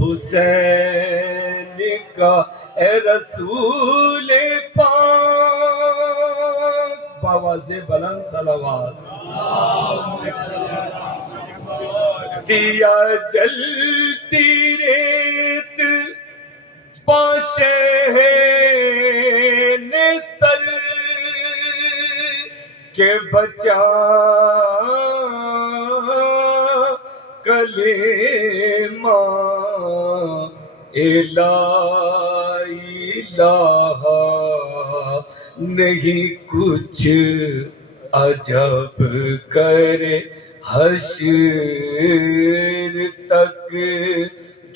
حسین کا اے رسول پاک، باواز بلند صلوات۔ دیا جلتی ریت پاشہن سر کے بچا کلمہ لا الہ نہیں کچھ عجب کرے حشر تک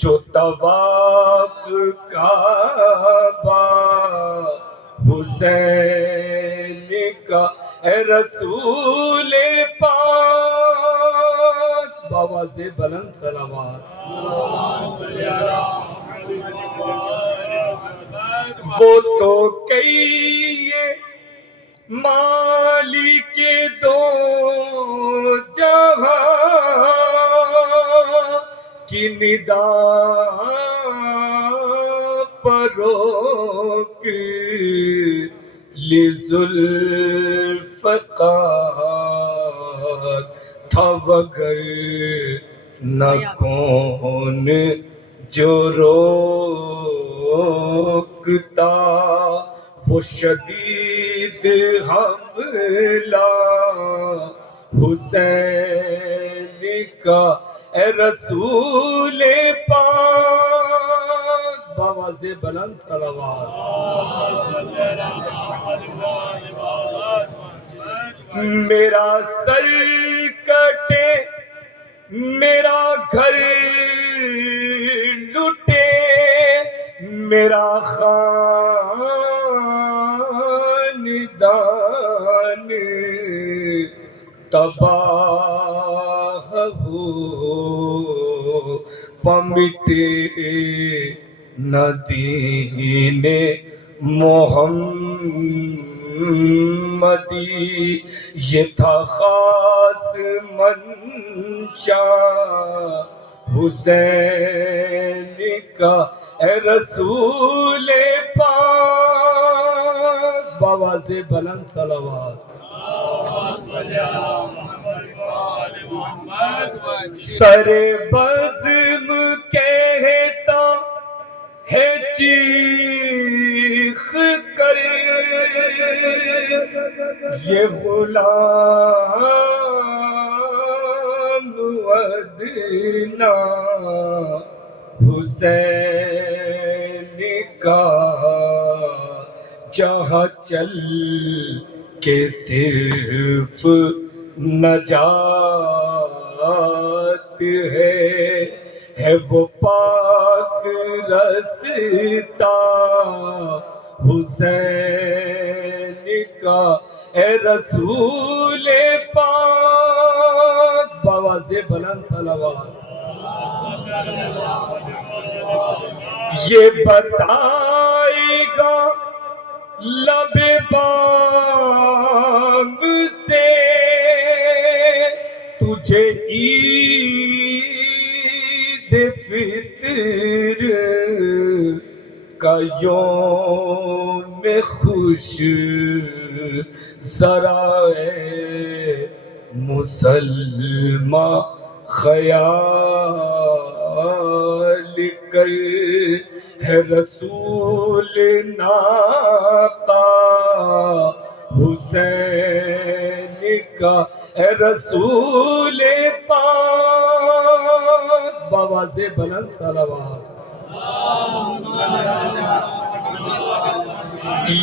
جو طواف کعبہ حسین کا اے رسول پاک، باواز بلند صلوات۔ وہ تو کئی مالک دو جہاں کی ندا پر روک لذوالفقار تھا، وگر نہ کون جو روکتا وہ شدید حملہ حسین کا اے رسول پاک، باواز بلند صلوات۔ میرا سر کٹے میرا گھر لٹے میرا خاندان تباہ ہو پمٹے نہ دین محمدی، یہ تھا خاص منشا حسین کا اے رسول پاک، باواز بلند صلوات۔ سر بزم کہتا ہے چیخ کر یہ غلام ادنا حسین کا، جہاں چل کے صرف نجات ہے وہ پاک رستا حسین کا اے رسول پاک، باواز بلند صلوات۔ یہ بتائے گا لب بام سے تجھے عید فطر کا یوم خوش، ذرائع مسلمہ خیال کر ہے رسول ناقہ حسین کا اے رسول پاک، باواز بلند صلوات۔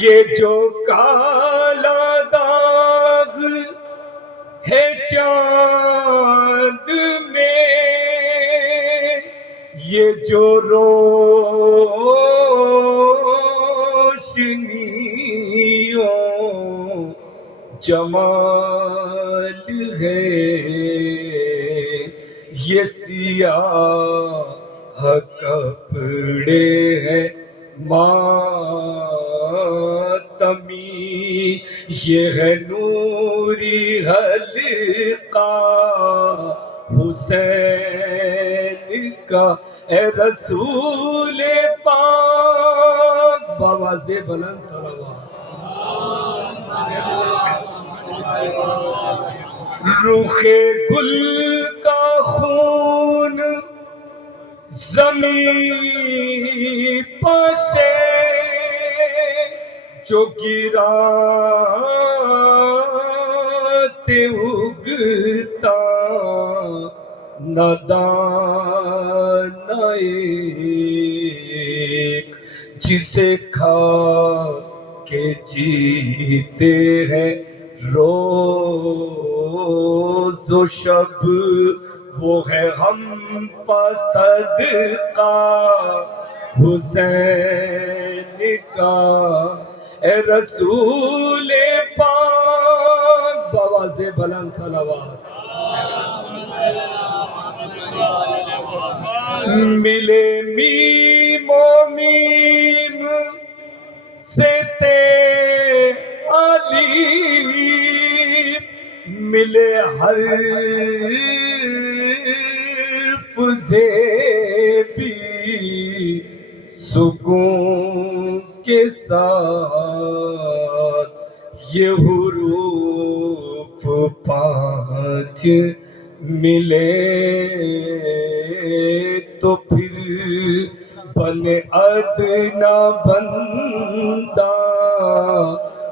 یہ جو کالا داغ ہے چاند میں، یہ جو روشنیوں جمال ہے، یہ سیاہ کپڑے ہیں ماتمی، یہ ہے نوری حلقہ حسین کا اے رسول پاک بآواز بلند صلوات رخ گل کا خون زمین پاشے جو گرات اگتا نادان ایک جسے کھا کے جیتے ہیں روز و شب وہ ہے ہم پا صدقہ حسین کا اے رسول پاک بآواز بلند صلوات ملے میم و میم سے تے علی ملے حرف زیبی سکون کے ساتھ یہ حروف پانچ ملے تو پھر بنے ادنا بندہ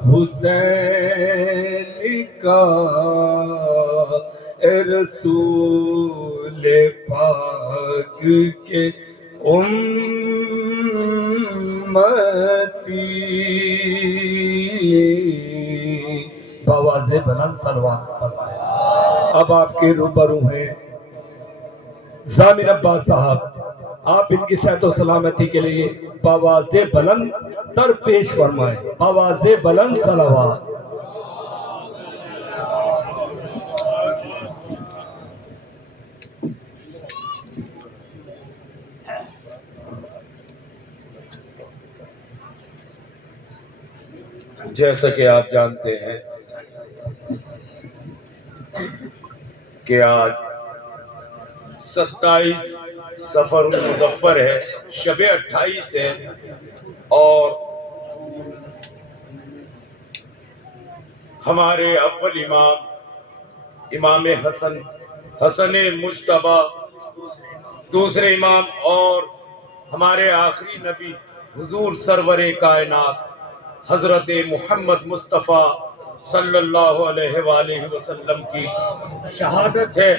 حسین کا اے رسول پاک کے امتی بآواز بلند صلوات فرمائے۔ اب آپ کے روبرو ہیں ضامن عباس صاحب، آپ ان کی صحت و سلامتی کے لیے بآواز بلند تر پیش فرمائیں، بآواز بلند صلوات۔ جیسا کہ آپ جانتے ہیں کہ آج 27 سفر المظفر ہے، شب 28 ہے، اور ہمارے اول امام حسن مجتبیٰ، دوسرے امام اور ہمارے آخری نبی حضور سرور کائنات حضرت محمد مصطفیٰ صلی اللہ علیہ وآلہ وسلم کی شہادت ہے،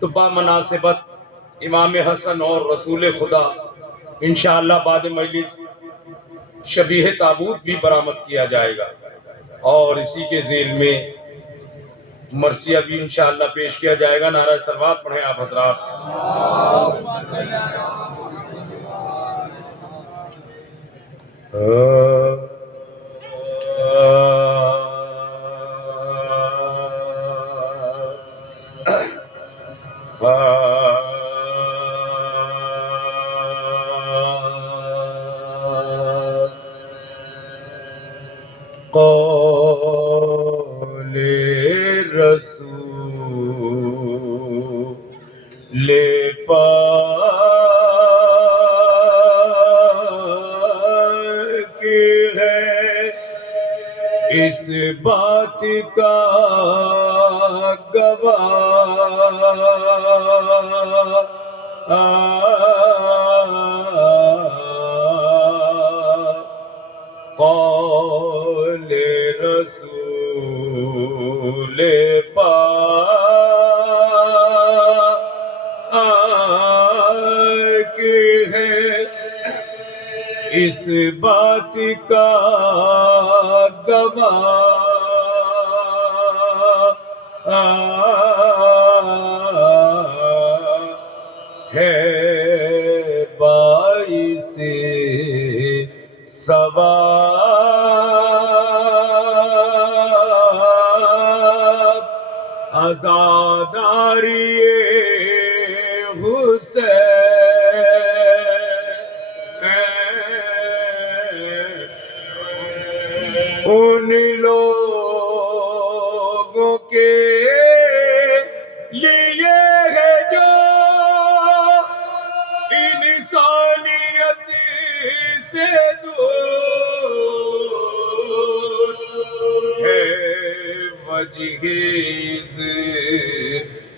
تو بامناسبت امام حسن اور رسول خدا انشاءاللہ بعد مجلس شبیہ تابوت بھی برآمد کیا جائے گا، اور اسی کے ذیل میں مرثیہ بھی انشاءاللہ پیش کیا جائے گا۔ نعرہ صلوات پڑھیں آپ حضرات۔ قول رسول پاک ہے اس بات کا گواہ، قول رسول پاک ہے اس بات کا گواہ ہے، باعث ثواب عزاداری حسین، ان لوگوں کے لیے ہے جو سے دور ہے وجہ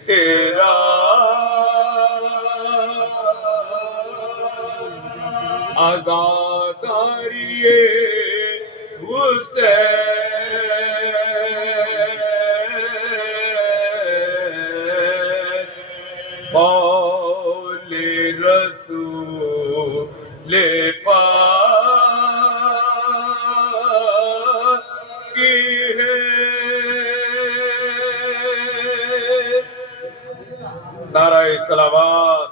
تیرا آزاداری حسین قول رسول پاک کی ہے۔ نعرہ صلوات۔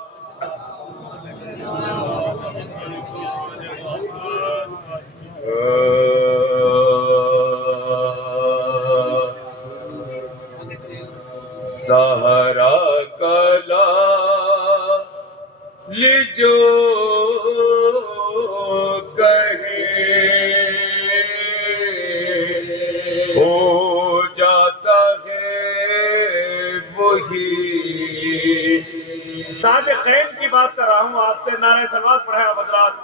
زہرا کا لال جو کہے ہو جاتا ہے وہی۔ صادقین کی بات کر رہا ہوں آپ سے، نعرہ صلوات پڑھیں آپ حضرات۔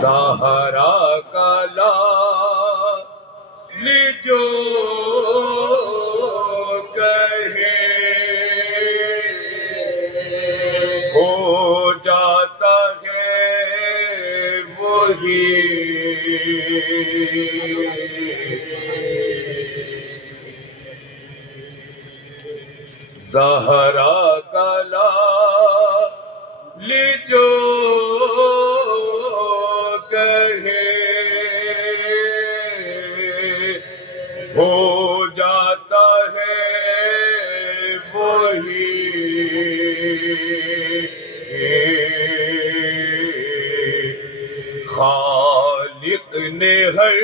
زہرا کا لال جو کہے ہو جاتا ہے وہی۔ زہرا کا لال جو کہے ہو جاتا ہے وہی۔ خالق نے ہر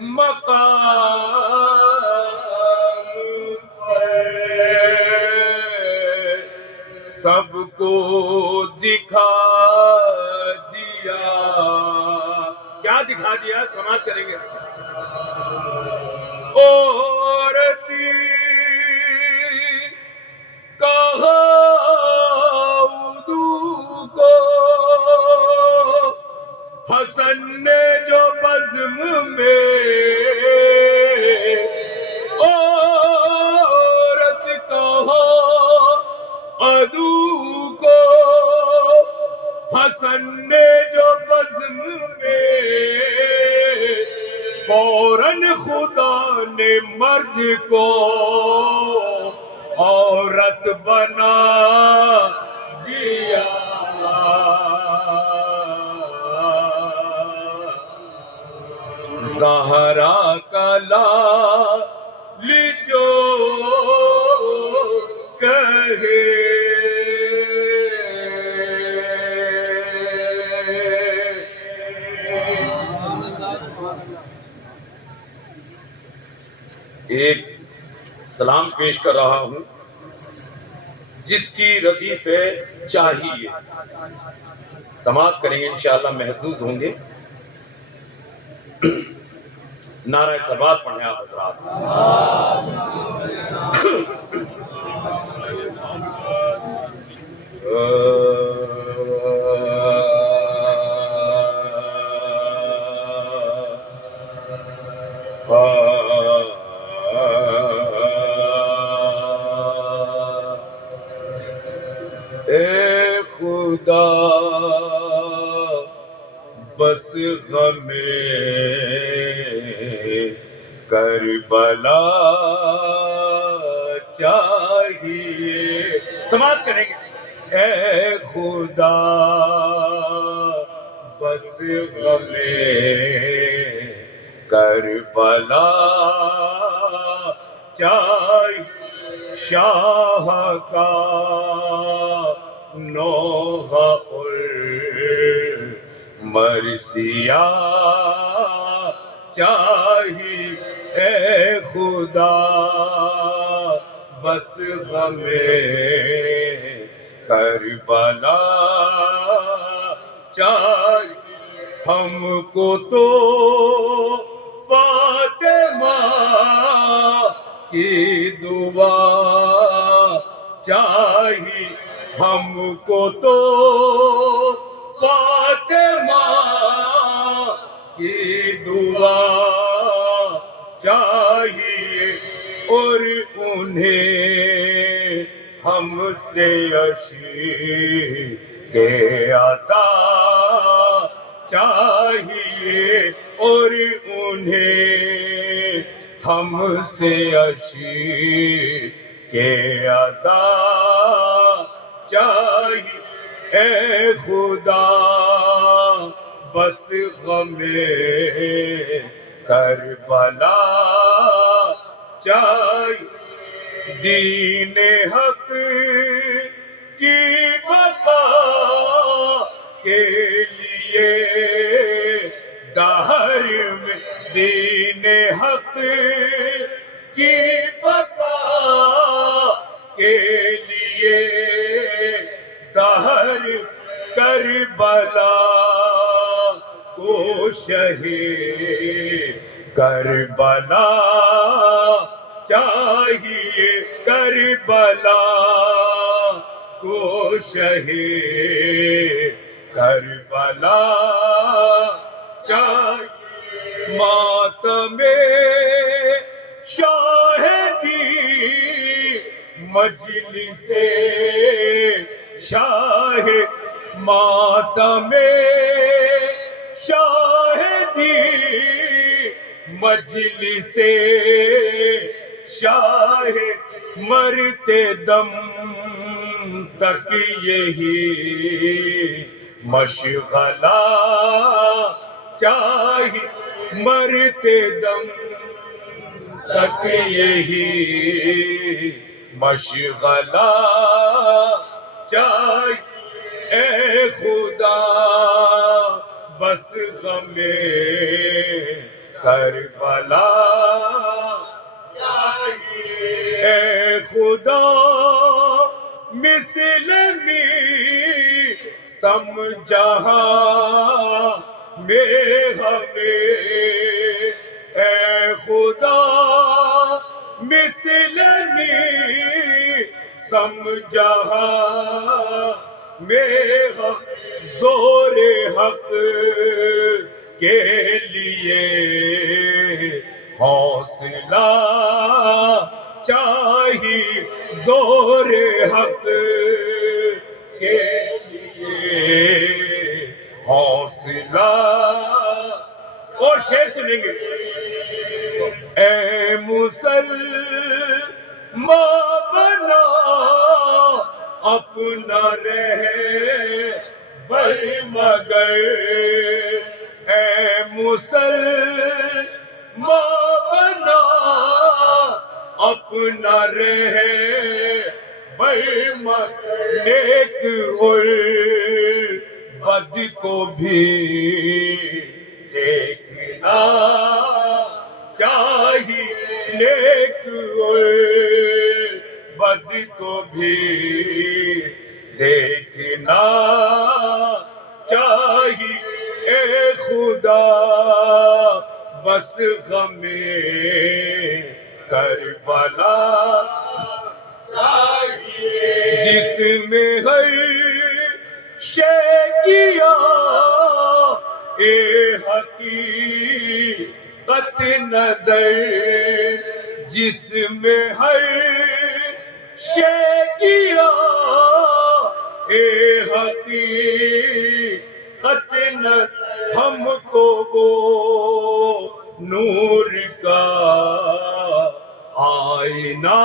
مقام سب کو دکھا دیا۔ کیا دکھا دیا؟ سماعت کریں گے۔ عورتی کہا اردو کو حسن نے جو بزم میں عورت کہا عدو کو حسن نے جو بزم میں فوراً خدا نے مرد کو عورت بنا دیا۔ زہرا کا لال جو کہے ایک سلام پیش کر رہا ہوں جس کی ردیف ہے چاہیے، سماعت کریں گے انشاءاللہ، محظوظ ہوں گے۔ نعرہ صلوات پڑھیں آپ حضرات۔ اے خدا بس غم کربلا چاہیے، سماعت کریں گے۔ اے خدا بس غم کربلا چاہیے، شاہ کا نوحہ اور مرثیہ چاہیے۔ اے خدا بس غم کربلا چاہیے، ہم کو تو فاطمہ کی دعا چاہیے، ہم کو تو فاطمہ کی دعا چاہیے اور انہیں ہم سے عشق عزا چاہیے اور انہیں ہم سے عشق عزا چاہیے اے خدا بس غم کربلا چاہیے دین حق کی بقا کے لیے دہر میں دین حق کی بقا کے لیے دہر کربلا کو شہید کربلا چاہیے کربلا کو شہید کربلا چاہیے ماتم شاہدی مجلس شاہ ماتم شاہدی مجلس شاہ مرتے دم تک یہی مشغلہ چاہیے مرتے دم تک یہی مشغلہ چاہیے اے خدا بس غم کربلا چاہیے اے خدا مثل سمجھا میں ہمیں اے خدا مثل سمجھا میرا زور حق کے لیے حوصلہ چاہیے زور حق کے لیے حوصلہ اور شعر سنیں گے اے مسلمان بنا اپنا رہبر مگر اے مسلمان بنا اپنا رہبر مگر نیک اور بد کو بھی دیکھنا چاہیے نیک اور بد کو بھی دیکھنا چاہیے اے خدا بس غم کربلا چاہیے جس میں ہر شے کیا اے حقیقت نظر جس میں ہر شے کیا اے حقیقت نظر ہم کو وہ نور کا آئینہ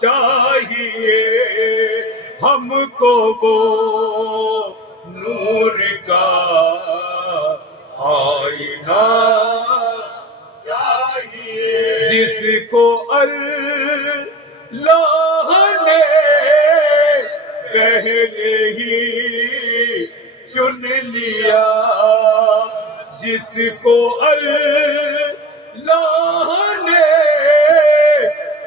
چاہیے ہم کو وہ نور کا آئینہ چاہیے جس کو اللہ نے پہلے ہی چن لیا جس کو اللہ نے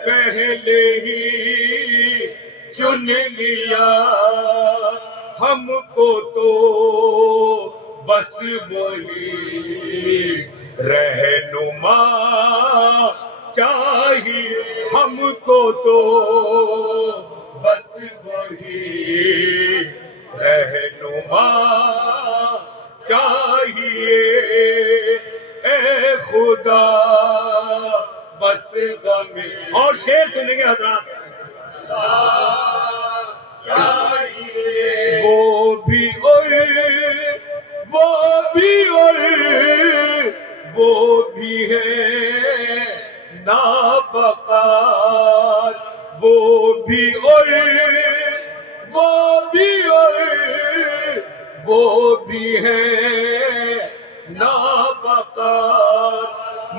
پہلے ہی چن لیا ہم کو تو بس وہی رہنما چاہیے ہم کو تو بس وہی رہنما وہ بھی ہے نابکار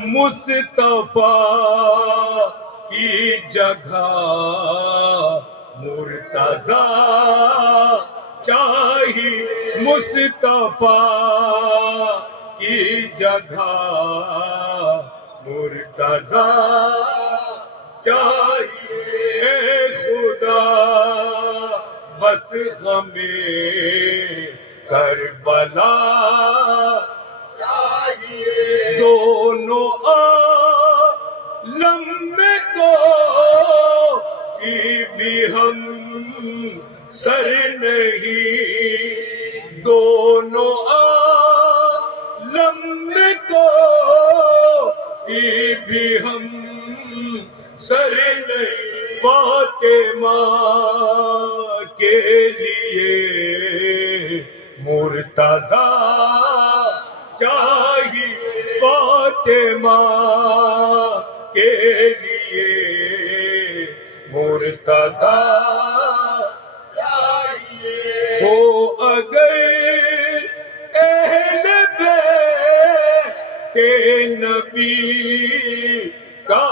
مصطفیٰ کی جگہ مرتضی چاہیے مصطفیٰ کی جگہ مرتضی چاہیے خدا بس ہمیں کربلا چاہیے دونوں عالم میں کوئی بھی ہم سر نہیں دونوں عالم میں کوئی بھی ہم سر نہیں فاطمہ کے لیے مرتضی چاہیے فاطمہ کے لیے مرتضی چاہیے ہو اگر اہل بیت نبی کا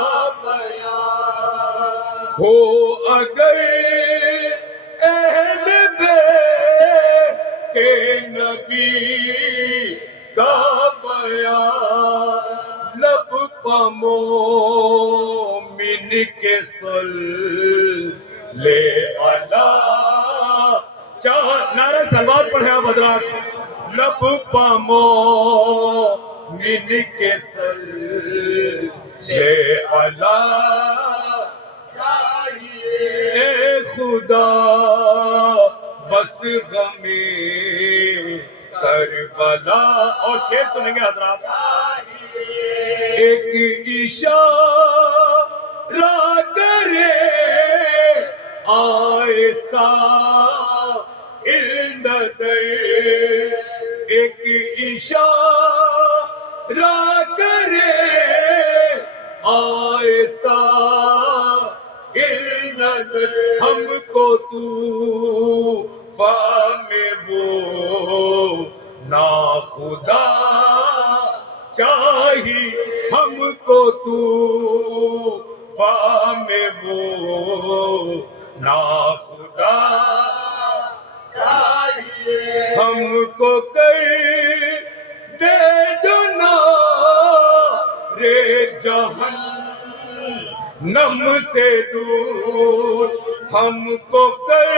بیان ہو اگر اہل بیت نبی کا بیان لب پہ مومن کے صلی علی نعرہ سلوات پڑھیں آپ حضرات لب پہ مومن کے صلی علی چاہیے اے خدا بس ہمیں کربلا اور شعر سنیں گے حضرات ایک اشارہ کرے آئسا نظر ایک اشارہ کرے آئسا نظر ہم کو تو میں وہ ناخدا چاہیے ہم کو تو میں وہ ناخدا چاہیے ہم کو کر دے جو نارے جہنم سے دور ہم کو کر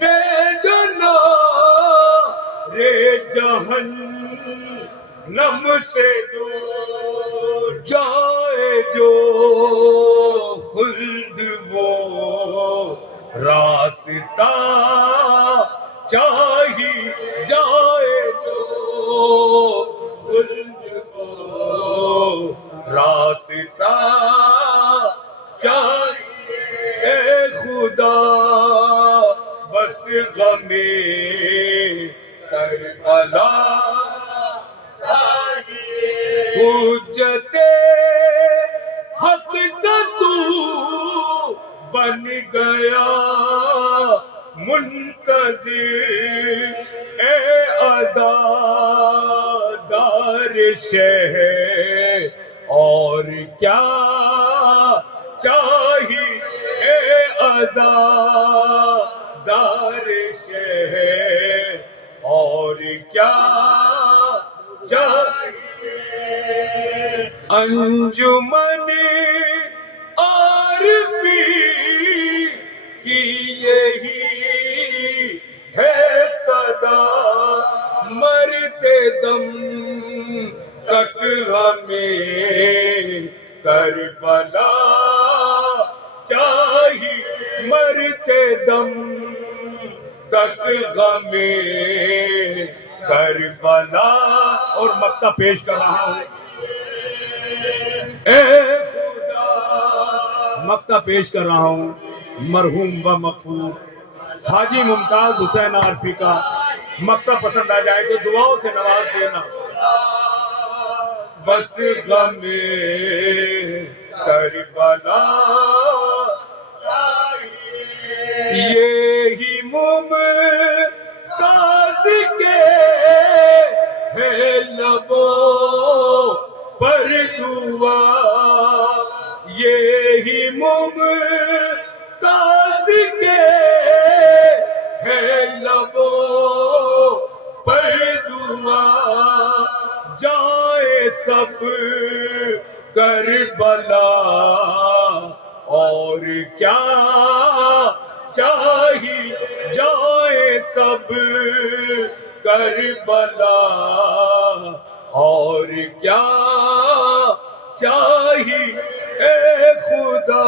دے جو نارے جہنم سے دور جائے جو خلد وہ راستہ چاہیے جائے جو خلد وہ راستہ چاہیے اے خدا بس غمیں کربلا چاہیے حجت حق کا تو بن گیا منتظر اے عزادار شہر اور کیا چاہیے اے عزادار شہر اور کیا چاہیے انجمن عارفی کی یہی ہے صدا مرتے دم تک ہمیں کربلا چاہیے مرتے دم تک ہمیں کربلا اور مکتہ پیش کر رہا ہوں اے خدا مکتہ پیش کر رہا ہوں مرحوم و مغفور حاجی ممتاز حسین عارفی کا مکتہ پسند آ جائے تو دعاؤں سے نواز دینا بس غمیں کربلا چاہیے یہی ممتاز کے ہے لبوں پر دعا جائے سب کربلا اور کیا چاہیے جائے سب کربلا اور کیا چاہیے اے خدا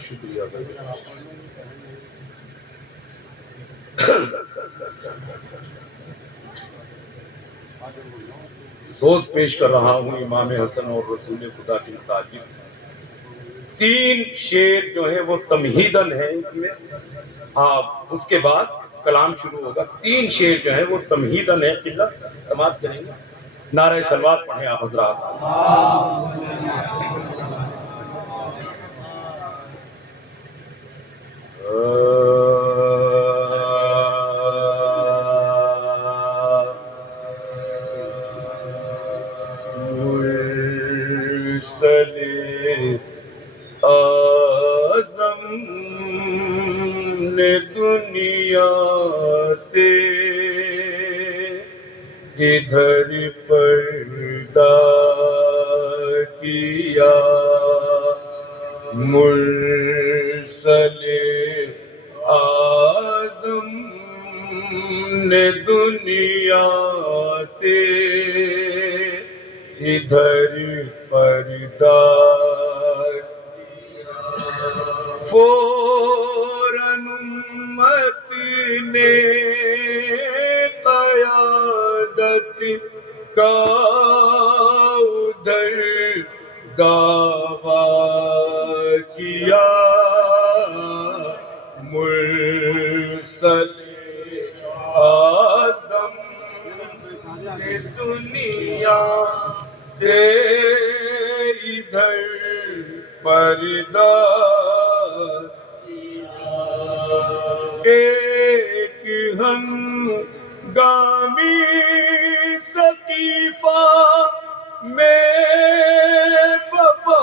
شکریہ سوز پیش کر رہا ہوں امام حسن اور رسول خدا کے متعلق 3 شعر جو ہیں وہ تمہیدن ہے اس میں آپ اس کے بعد کلام شروع ہوگا 3 شعر جو ہیں وہ تمہیدن ہے قلت سماعت کریں گے نعرہ صلوات پڑھیں آپ حضرات اعظم نے دنیا سے ادھر پردہ کیا مرسل اعظم نے دنیا سے ادھر پردہ فوراً امت نے قیادت کا ادھر دعویٰ کیا مرسل اعظم نے دنیا سے ادھر پردہ ایک ہنگامی سقیفہ میں بابا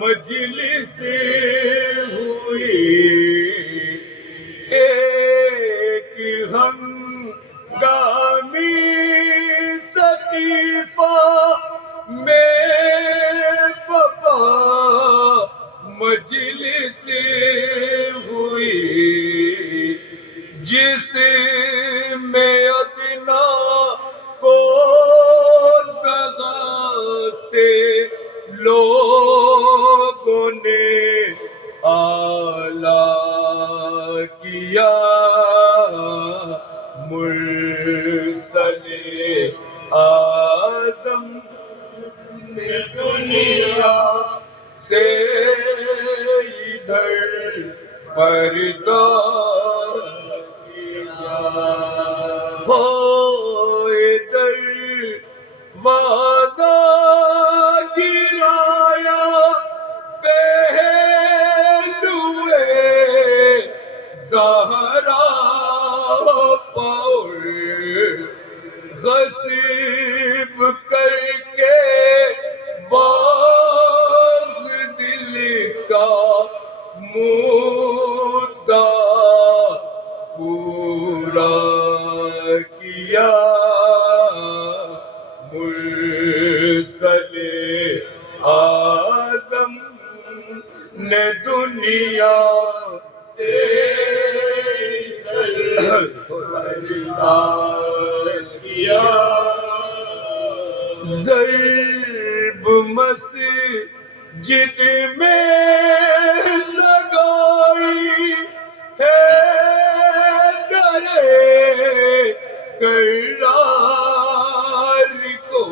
مجلس ہوئی ایک ہنگامی سقیفہ میں بابا مجلس ہوئی جس میں ادنا کو دغا سے لوگوں نے آلہ کیا مرسل اعظم نے دنیا سے ادھر پردہ کیا ہو ادھر وازہ گرایا پہلوئے زہرا پاؤ غصب کر کے باغ دل کا مدعا پورا کیا مرسل اعظم نے دنیا سے کیا ضرب مسجد میں لگائی ہے ڈرے کرار کو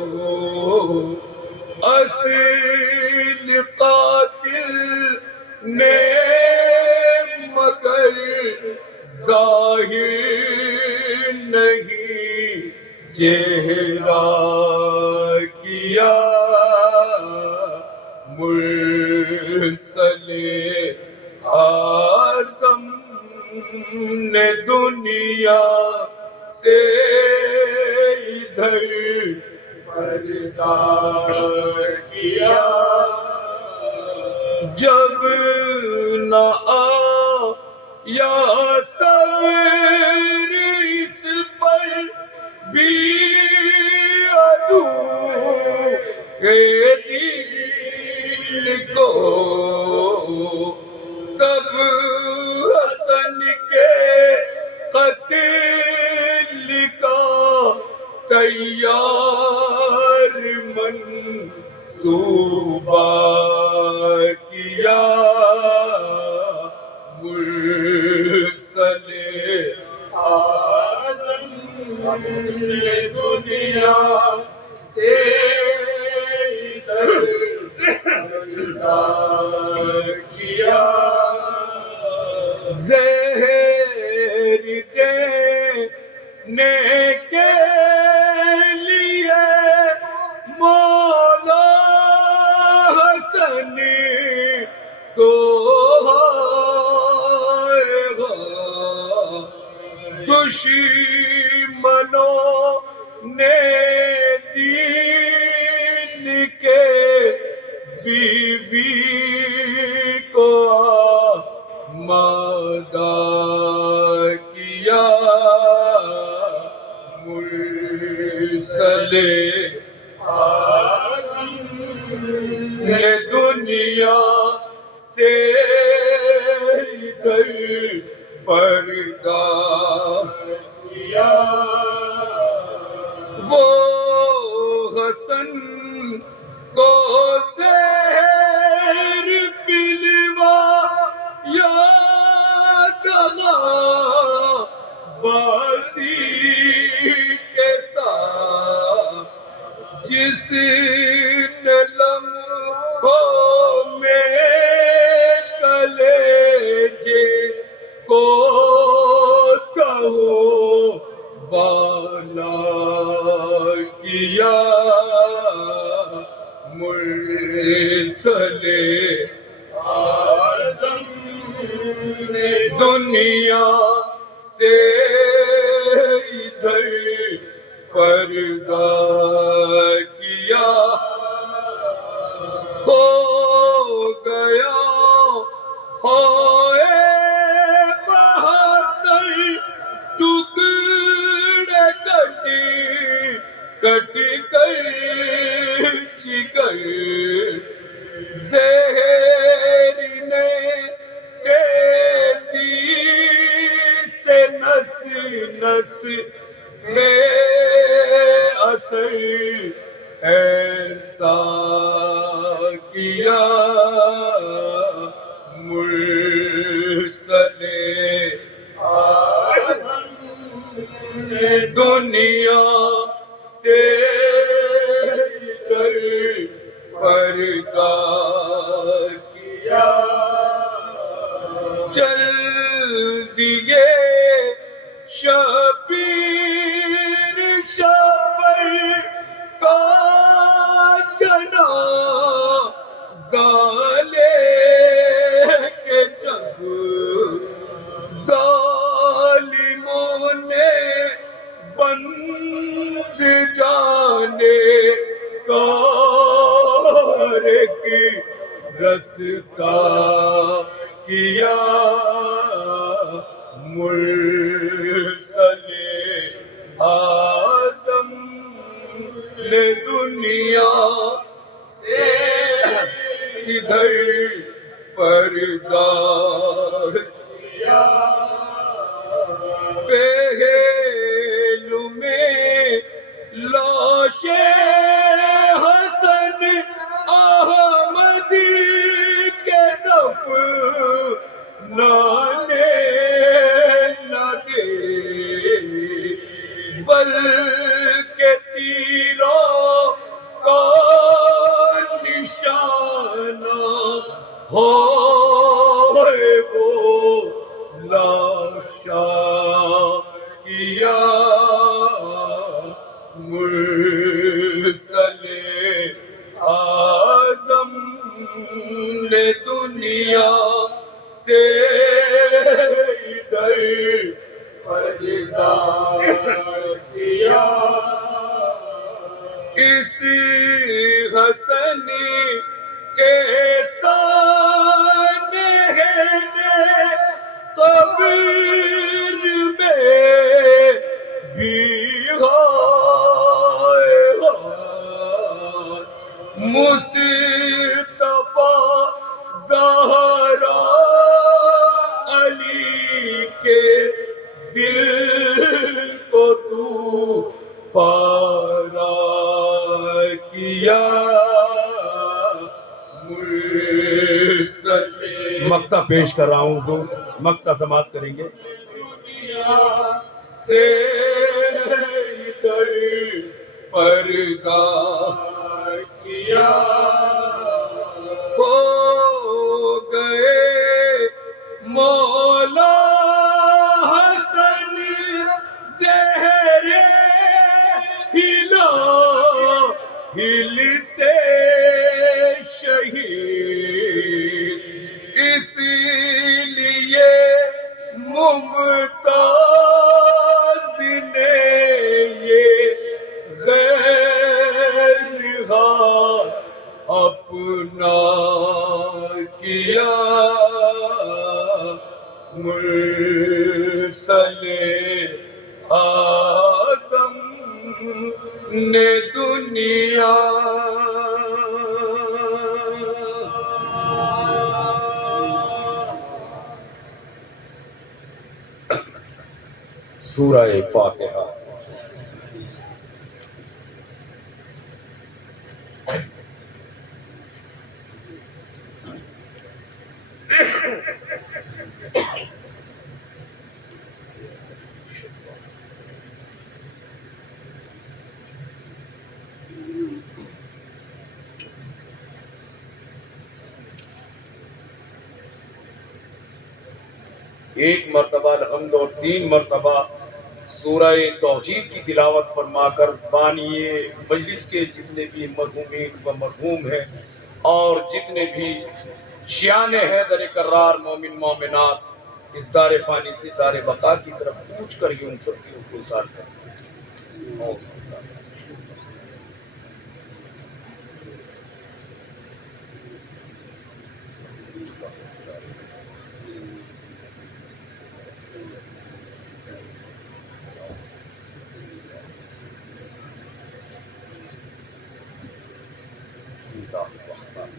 اصل قاتل نے مگر ظاہر نہیں چہرہ کیا مرسل اعظم نے دنیا سے ادھر پردہ کیا، جب نہ آیا صبر اس پر بھی عدو دل کو، تب حسن کے قتل کا تیار منصوبہ کیا، مرسل اعظم نے دنیا سے کیا، زہر دینے کے لیے مولا حسن کو آئے گا، دشمنوں نے دین کے بیوی کو آمادہ کیا، مرسل اعظم نے دنیا سے ادھر پردہ کیا، وہ حسن کو زہر پلوا یا دغا بازی کے ساتھ، جس نے لمحوں میں کلیجے کو تہو بالا کیا، مرسل اعظم نے دنیا سے ادھر پردہ کیا، ہو گیا ہوئے 72 ٹکڑے کٹ کر جگر، زہر نے تیزی سے نس نس میں اثر ایسا کیا، مرسل اعظم نے دنیا سے ادھر پردہ کیا، چل دیے شبیر شبر کا جنازہ لے کے، جب ظالموں نے بند جانے کار کی رستا کیا، مرسل اعظم نے دنیا سے ادھر پردہ کیا، پہلو میں لاش حسن احمد کے دفنانے نہ دے، بلکہ تیروں کا نشانہ ہو وہ لاشا کیا، مرسل اعظم نے دنیا سے ادھر پردہ کیا، اسی حسن کے سامنے قبر میں بھی ہائے ہائے مصطفیٰ زہرا علی کے دل کو تو پارا کیا مرسل مقطع پیش کر رہا ہوں حضور، مقطع سماعت کریں گے۔ دنیا سے در پرگاہ کیا ہو گئے مولا حسن زہر ہل سے شہید، اسی لیے ممتاز نے یہ غیر ہار اپنا کیا مرسل اعظم نے دنیا سورہ فاتحہ۔ ایک مرتبہ الحمد اور 3 مرتبہ سورہ توحید کی تلاوت فرما کر بانی مجلس کے جتنے بھی مرحومین و مرحوم ہیں اور جتنے بھی شیان حیدر کرار مومن مومنات اس دار فانی سے دار بقا کی طرف کوچ کر یہ ان سب کی حقوصات کریں۔ بسم اللہ الرحمن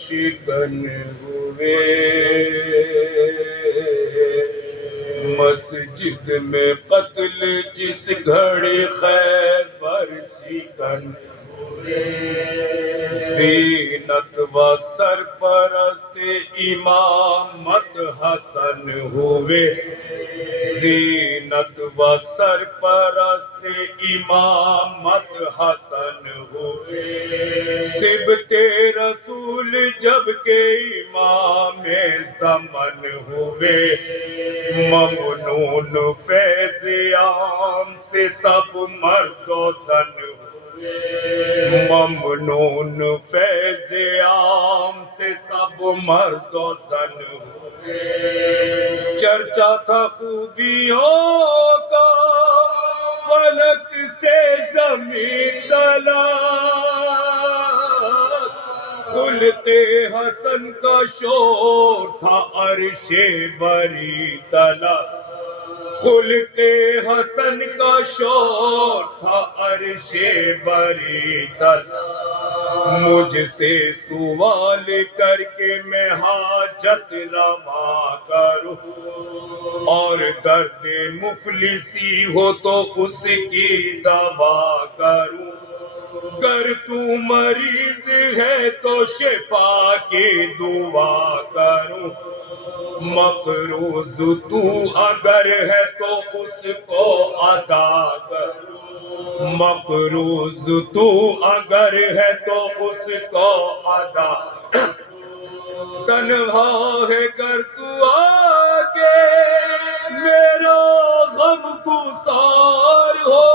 شکن ہوئے مسجد میں قتل جس گھڑی خیبر سکن ہوئے زینت و سرپرست امامت حسن ہوئے زینت و سرپرست امامت حسن ہوئے سبت رسول جب کہ امام زمن ہوئے ممنون فیض عام سے سب مرد و زن ہوئے ممنون فیض عام سے سب مرد و زن ہوئے چرچا تھا خوبیوں کا فلک سے زمین تلک خلق حسن کا شور تھا عرش بری تلا، خلق حسن کا شور تھا عرش بری تلا، مجھ سے سوال کر کے میں حاجت روا کروں، اور درد مفلسی ہو تو اس کی دوا کروں، گر تو مریض ہے تو شفا کی دعا کروں، مقروض تو اگر ہے تو اس کو ادا کروں، مقروض تو اگر ہے تو اس کو ادا، تنہا ہے گر تو آگے میرا غم گسار ہو،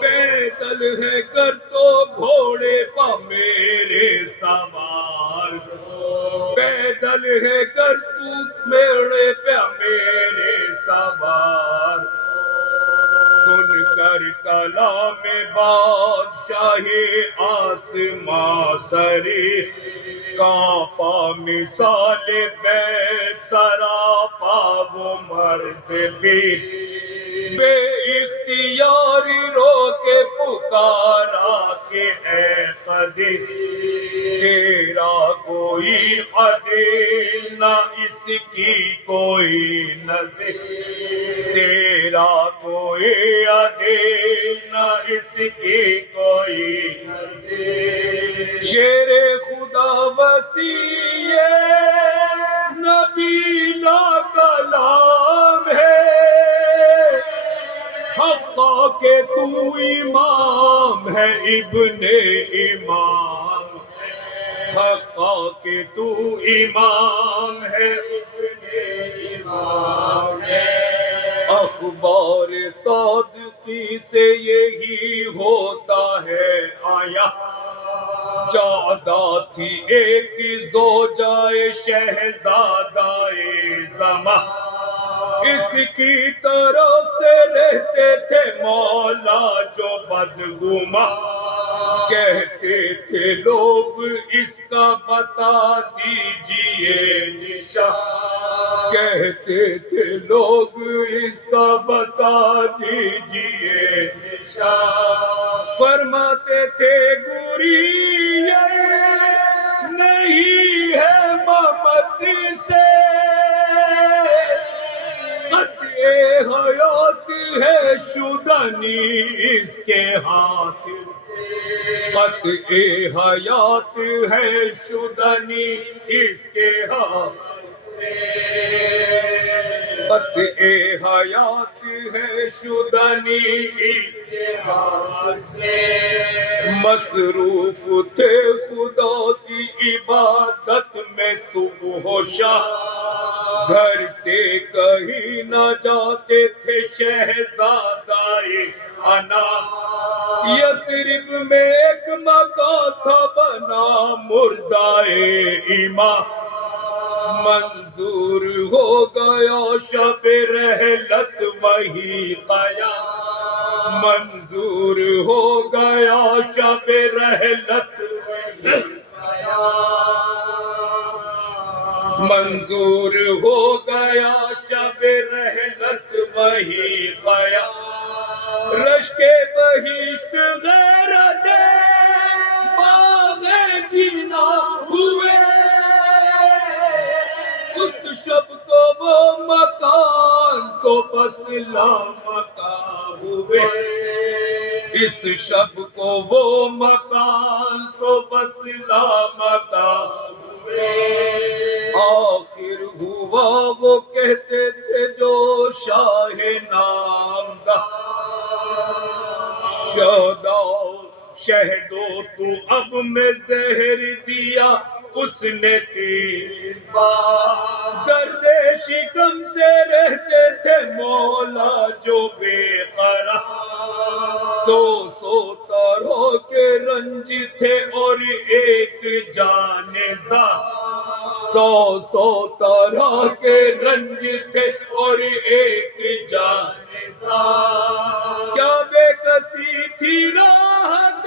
پیدل ہے گر تو گھوڑے پا میرے سوار ہو، پیدل ہے گر تو میرے پا میرے سوار ہو، سن کر کلام بادشاہ آسماں سری، کانپا مثال بیت سراپا وہ مرد بھی، بے اختیار رو کے پکارا کہ اے قدیر، تیرا کوئی عدل نہ اس کی کوئی نظیر، تیرا کوئی عدل نہ اس کی کوئی نظیر، شیر خدا وسیع نبینا کلام ہے، حقا کہ تو امام ہے ابن امام، حقا کہ تو امام ہے ابن امام ہے، اخبار صادقی سے یہی ہوتا ہے آیا، جادہ تھی ایک زوجہ شہزادہ زماں، اس کی طرف سے رہتے تھے مولا جو بدگماں، کہتے تھے لوگ اس کا بتا دیجئے نشان، کہتے تھے لوگ اس کا بتا دیجئے نشان، فرماتے تھے گوری نہیں ہے ممت سے، قطع حیات ہے شدنی اس کے ہاتھ سے، قطع حیات ہے شدنی اس کے ہاتھ سے، قطع حیات ہے شدنی اس کے ہاتھ سے، مصروف تھے خدا کی عبادت میں صبح و شام، گھر سے کہیں نہ جاتے تھے شہزادہ انا، یثرب میں ایک مکان تھا بنا مردہ ایمان، منظور ہو گیا شب رحلت وہی قیام، منظور ہو گیا شب رحلت وہی قیام، منظور ہو گیا شب رحلت وہی قیام، رشک بہشت غیرت باغ جینا ہوئے، اس شب کو وہ مکان تو بس لامکاں ہوئے، اس شب کو وہ مکان تو بس لامکاں ہوئے، آخر ہوا وہ کہتے تھے جو شاہ نامدہ، شہدو تو اب میں زہر دیا اس نے 3 بار، درد شکم سے رہتے تھے مولا جو بے قرار، سو طرح کے رنج تھے اور ایک جانزہ، سو طرح کے رنج تھے اور ایک جانزہ، کیا بے کسی تھی راحت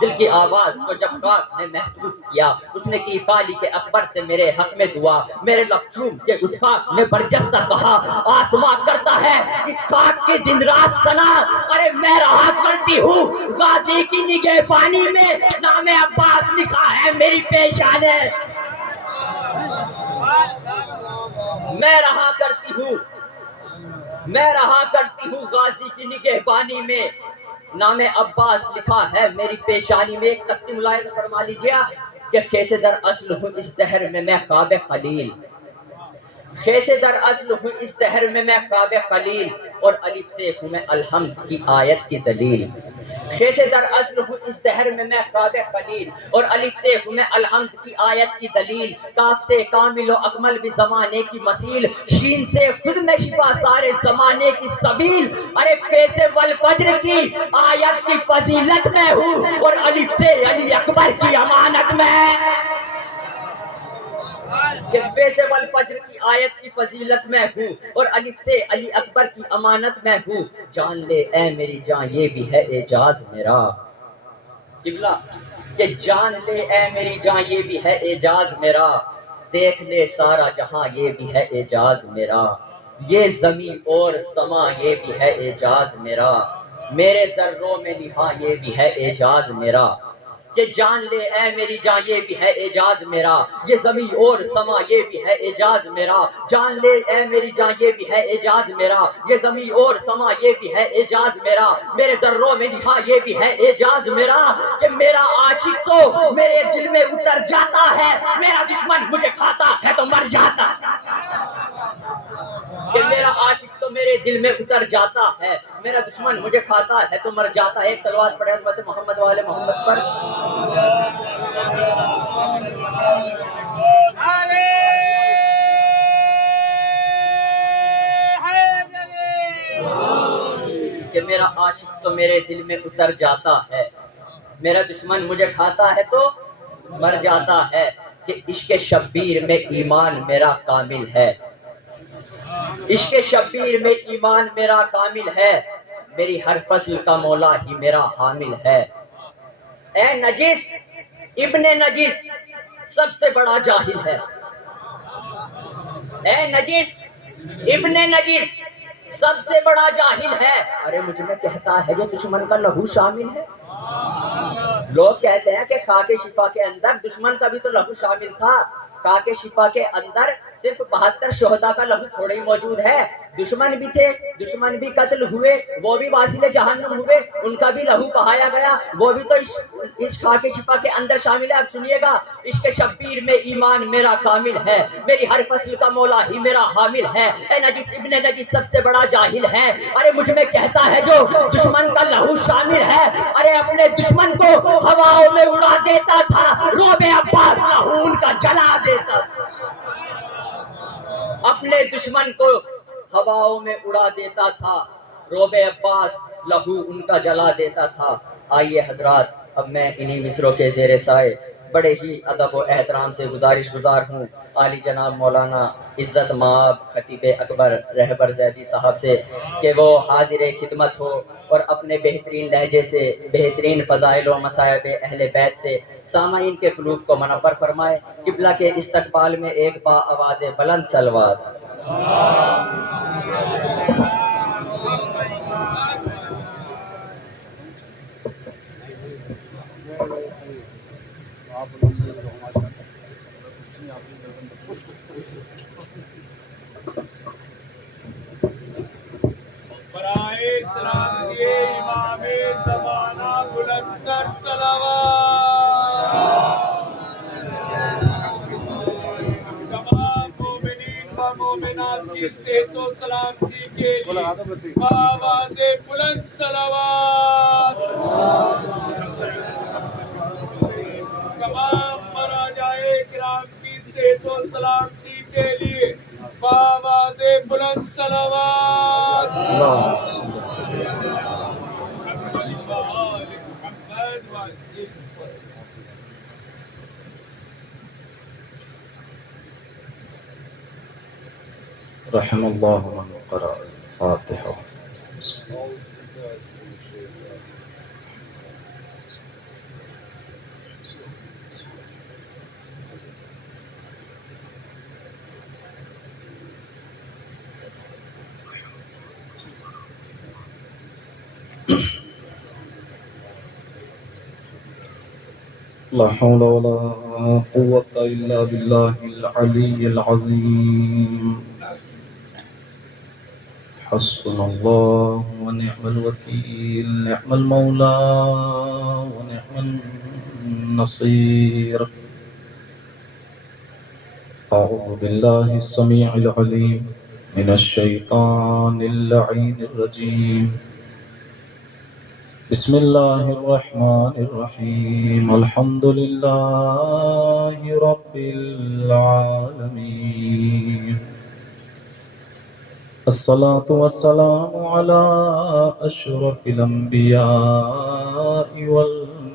دل کی آواز کو جب خواب نے محسوس کیا, اس نے کی خالق اکبر سے میرے حق میں دعا. میرے لب چوم کے اس خاک نے برجستہ کہا, آسماں کرتا ہے اس خاک کی دن رات ثنا. ارے میں رہا کرتی ہوں غازی کی نگہبانی میں, نام عباس لکھا ہے میری پیشانے. میں رہا کرتی ہوں غازی کی نگہبانی میں, نام عباس لکھا ہے میری پیشانی میں. ایک تختی ملاحظہ فرما لیجیے کہ خیسے در اصل ہوں اس دہر میں میں خواب خلیل, خیسے در اصل ہوں اس دہر میں میں خواب خلیل, اور الف سے ہوں میں الحمد کی آیت کی دلیل. خیسے در اصل ہوں اس دہر میں میں خواب خلیل, اور الف سے ہوں میں الحمد کی آیت کی دلیل. کاف سے کامل و اکمل بھی زمانے کی مسیل, شین سے خود میں شفا سارے زمانے کی سبیل. ارے کیسے والفجر کی آیت کی فضیلت میں ہوں, اور الف سے علی اکبر کی امانت میں. کہ فیض والفجر کی آیت کی فضیلت میں ہوں, اور الف سے علی اکبر کی امانت میں ہوں. جان لے اے میری جان یہ بھی ہے اعجاز میرا. قبلہ کہ جان لے اے میری جان یہ بھی ہے اعجاز میرا, دیکھ لے سارا جہاں یہ بھی ہے اعجاز میرا. یہ زمین اور سما یہ بھی ہے اعجاز میرا, میرے ذروں میں نہا یہ بھی ہے اعجاز میرا. کہ جان لے اے میری جان یہ بھی ہے اعجاز میرا, یہ زمین اور سما یہ بھی ہے اعجاز میرا. جان لے اے میری جان یہ بھی ہے اعجاز میرا, یہ زمین اور سما یہ بھی ہے اعجاز میرا. میرے ذروں میں نہا یہ بھی ہے اعجاز میرا. کہ میرا عاشق تو میرے دل میں اتر جاتا ہے, میرا دشمن مجھے کھاتا ہے تو مر جاتا. کہ میرا عاشق تو میرے دل میں اتر جاتا ہے, میرا دشمن مجھے کھاتا ہے تو مر جاتا ہے. ایک صلوات پڑھے حضرت محمد والے محمد پر. کہ میرا عاشق تو میرے دل میں اتر جاتا ہے, میرا دشمن مجھے کھاتا ہے تو مر جاتا ہے. کہ عشق شبیر میں ایمان میرا کامل ہے, عشق شبیر میں ایمان میرا کامل ہے, میری ہر فصل کا مولا ہی میرا حامل ہے. اے نجس ابن نجس سب سے بڑا جاہل ہے, اے نجس ابن نجس سب سے بڑا جاہل ہے. ارے مجھ میں کہتا ہے جو دشمن کا لہو شامل ہے. لوگ کہتے ہیں کہ خاک شفا کے اندر دشمن کا بھی تو لہو شامل تھا. خاک شفا کے اندر صرف 72 شہداء کا لہو تھوڑے ہی موجود ہے. دشمن بھی تھے, دشمن بھی قتل ہوئے, وہ بھی واصل جہنم ہوئے, ان کا بھی لہو بہایا گیا, وہ بھی تو اس خاک شفا کے اندر شامل ہے. اب سنیے گا, عشق شبیر میں ایمان میرا کامل ہے, میری ہر فصل کا مولا ہی میرا حامل ہے. اے نجس ابن نجس سب سے بڑا جاہل ہے. ارے مجھ میں کہتا ہے جو دشمن کا لہو شامل ہے, ارے اپنے دشمن کو ہواؤں میں اڑا دیتا تھا, روب عباس لہو ان کا جلا دیتا. اپنے دشمن کو ہواؤں میں اڑا دیتا تھا, روب عباس لہو ان کا جلا دیتا تھا. آئیے حضرات, اب میں انہی مصروں کے زیر سائے بڑے ہی ادب و احترام سے گزارش گزار ہوں عالی جناب مولانا عزت مآب خطیب اکبر رہبر زیدی صاحب سے کہ وہ حاضر خدمت ہو اور اپنے بہترین لہجے سے, بہترین فضائل و مصائب اہل بیت سے سامعین کے قلوب کو منور فرمائے. قبلہ کے استقبال میں ایک با آواز بلند صلوات. برائے سلام کے امام زمانہ بلند تر صلوات. تمام مومنین و مومنات کی صحت و سلامتی کے لیے آواز بلند صلوات. تمام مراجع کرام کی صحت و سلامتی کے لیے آواز بلند صلوات. رحم اللہ من قرأ الفاتحہ. لا حول ولا قوة إلا بالله العلي العظيم. حسبنا الله ونعم الوكيل، نعم المولى ونعم النصير. أعوذ بالله السميع العليم من الشيطان اللعين الرجيم. بسم الله الرحمن الرحيم. الحمد لله رب العالمين. الصلاة والسلام على أشرف الأنبياء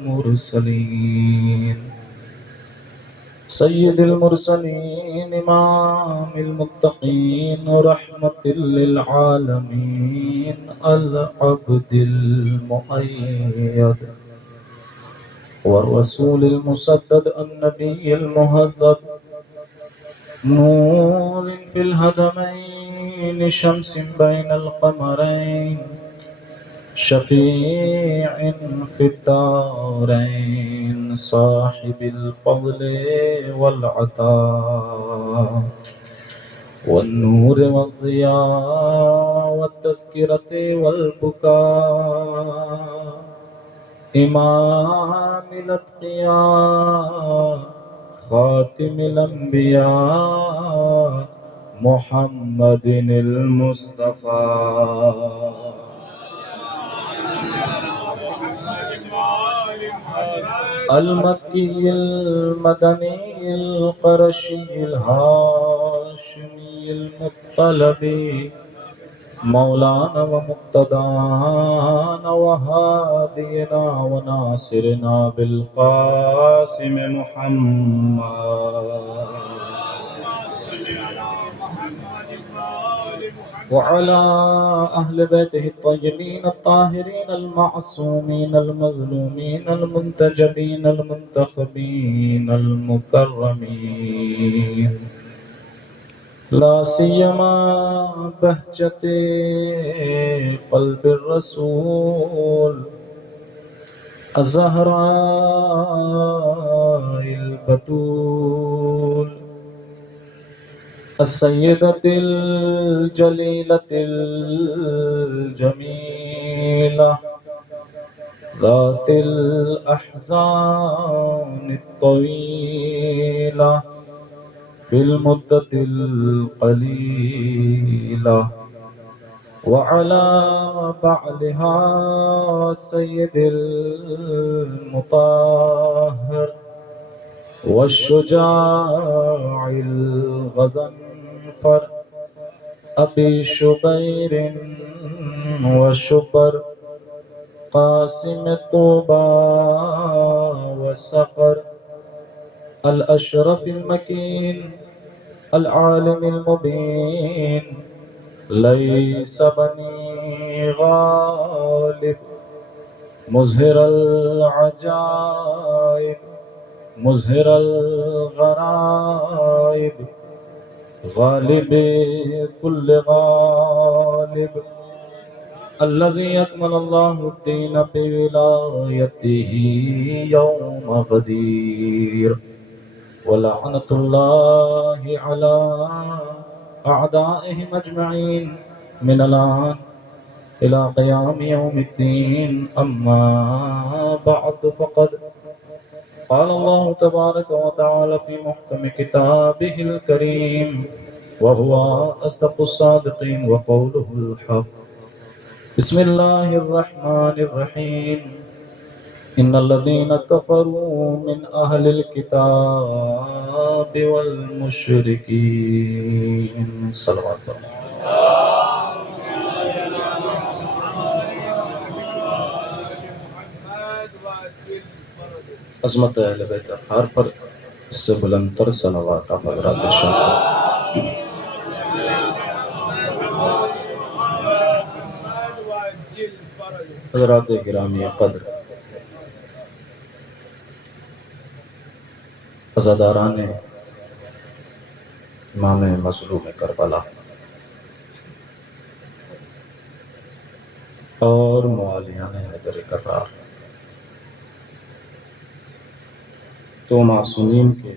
والمرسلين، سيد المرسلين إمام المتقين رحمة للعالمين، العبد المؤيد والرسول المسدد النبي المهذب، نور في الهدمين، شمس بين القمرين، شفيع في الدارين، صاحب الفضل والعطاء والنور والضياء والتذكرة والبكاء، إمام الأتقياء، خاتم الأنبياء، محمد المصطفى. المكي المدني القرشي الهاشمي المطلبي، مولانا ومقتدانا وهادينا وناصرنا بالقاسم محمد وعلى أهل بيته الطيبين الطاهرين المعصومين المظلومين المنتجبين المنتخبين المكرمين، لا سيما بهجة قلب الرسول الزهراء البتول، السيدة الجليلة الجميلة، ذات الأحزان الطويلة، في المدة القليلة، وعلى بعلها السيد المطهر والشجاع الغضنفر، أبي شبير وشبر، قاسم الطوبى والسقر، الأشرف المكين، العالم المبين، ليس بني غالب، مظهر العجائب، مظهر الغرائب، غالب كل غالب، الذي أكمل الله الدين بولايته يوم غدير، ولعنة الله على أعدائهم أجمعين من الآن إلى قيام يوم الدين. أما بعد، فقد قال الله تبارك وتعالى في محكم كتابه الكريم، وهو أصدق الصادقين وقوله الحق. بسم الله الرحمن الرحيم. إن الذين كفروا من أهل الكتاب والمشركين، صلوات الله. عظمت اہل بیت اطہار پر اس سے بلند تر صلوات آپ حضرات ارشاد کریں۔ حضرات گرامی قدر، عزاداران امام مظلوم کربلا اور موالیان حیدر کرار، تو معصومین کے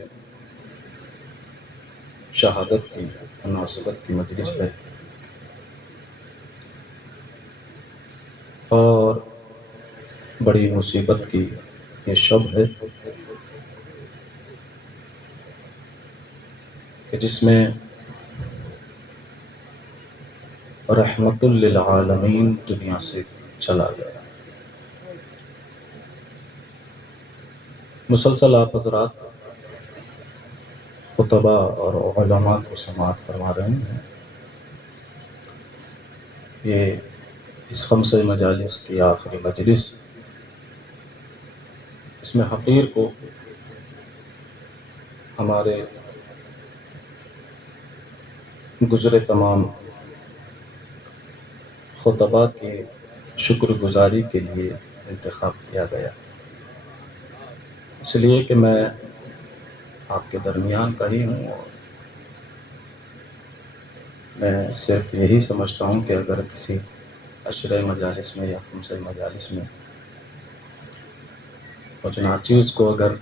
شہادت کی مناسبت کی مجلس ہے، اور بڑی مصیبت کی یہ شب ہے کہ جس میں رحمت للعالمین دنیا سے چلا گیا۔ مسلسل آپ حضرات خطبہ اور علماء کو سماعت فرما رہے ہیں۔ یہ اس خمسہ مجالس کی آخری مجلس، اس میں حقیر کو ہمارے گزرے تمام خطباء کے شکر گزاری کے لیے انتخاب کیا گیا، اس لیے کہ میں آپ کے درمیان کا ہی ہوں، اور میں صرف یہی سمجھتا ہوں کہ اگر کسی عشرہ مجالس میں یا خمسہ مجالس میں مجھ ناچیز کو اگر،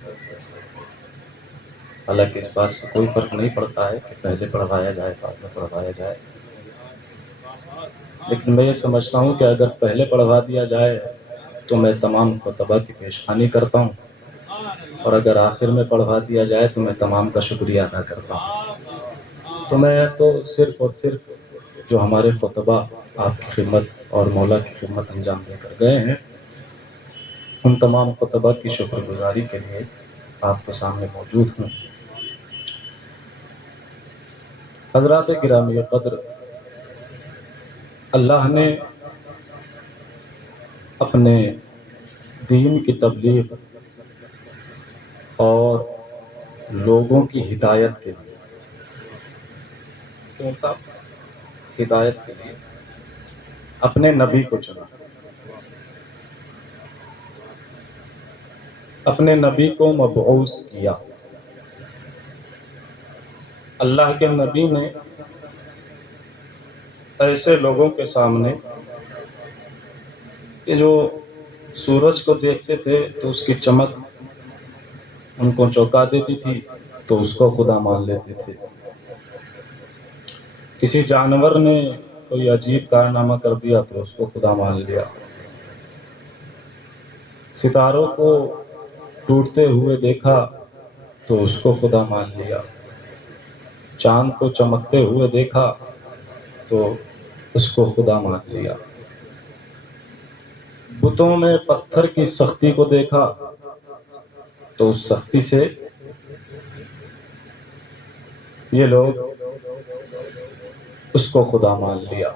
حالانکہ اس بات سے کوئی فرق نہیں پڑتا ہے کہ پہلے پڑھوایا جائے بعد میں پڑھوایا جائے، لیکن میں یہ سمجھتا ہوں کہ اگر پہلے پڑھوا دیا جائے تو میں تمام خطبہ کی پیشخوانی کرتا ہوں، اور اگر آخر میں پڑھوا دیا جائے تو میں تمام کا شکریہ ادا کرتا ہوں۔ تو میں تو صرف اور صرف جو ہمارے خطبہ آپ کی خدمت اور مولا کی خدمت انجام دے کر گئے ہیں، ان تمام خطبہ کی شکر گزاری کے لیے آپ کے سامنے موجود ہوں۔ حضرات گرامی قدر، اللہ نے اپنے دین کی تبلیغ اور لوگوں کی ہدایت کے لیے، کیوں صاحب، ہدایت کے لیے اپنے نبی کو چنا، اپنے نبی کو مبعوث کیا۔ اللہ کے نبی نے ایسے لوگوں کے سامنے کہ جو سورج کو دیکھتے تھے تو اس کی چمک ان کو چونکا دیتی تھی تو اس کو خدا مان لیتے تھے، کسی جانور نے کوئی عجیب کارنامہ کر دیا تو اس کو خدا مان لیا، ستاروں کو ٹوٹتے ہوئے دیکھا تو اس کو خدا مان لیا، چاند کو چمکتے ہوئے دیکھا تو اس کو خدا مان لیا، بتوں میں پتھر کی سختی کو دیکھا تو اس سختی سے یہ لوگ اس کو خدا مان لیا۔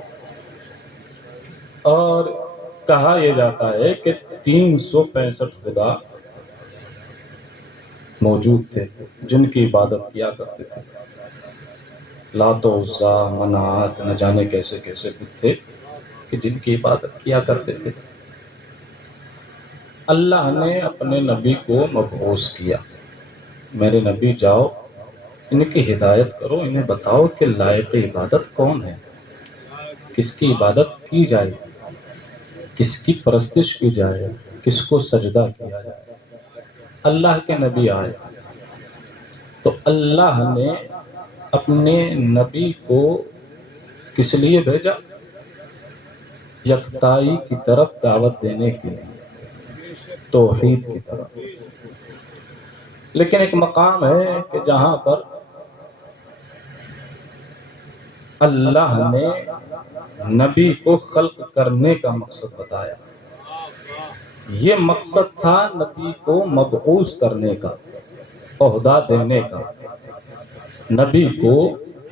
اور کہا یہ جاتا ہے کہ 365 خدا موجود تھے جن کی عبادت کیا کرتے تھے، لات و عزیٰ، منات، نہ جانے کیسے کیسے بت تھے کہ جن کی عبادت کیا کرتے تھے۔ اللہ نے اپنے نبی کو مبعوث کیا، میرے نبی جاؤ ان کی ہدایت کرو، انہیں بتاؤ کہ لائق عبادت کون ہے، کس کی عبادت کی جائے، کس کی پرستش کی جائے، کس کو سجدہ کیا جائے۔ اللہ کے نبی آئے تو اللہ نے اپنے نبی کو کس لیے بھیجا؟ یکتائی کی طرف دعوت دینے کے لیے، توحید کی طرف۔ لیکن ایک مقام ہے کہ جہاں پر اللہ نے نبی کو خلق کرنے کا مقصد بتایا، یہ مقصد تھا نبی کو مبعوث کرنے کا، عہدہ دینے کا، نبی کو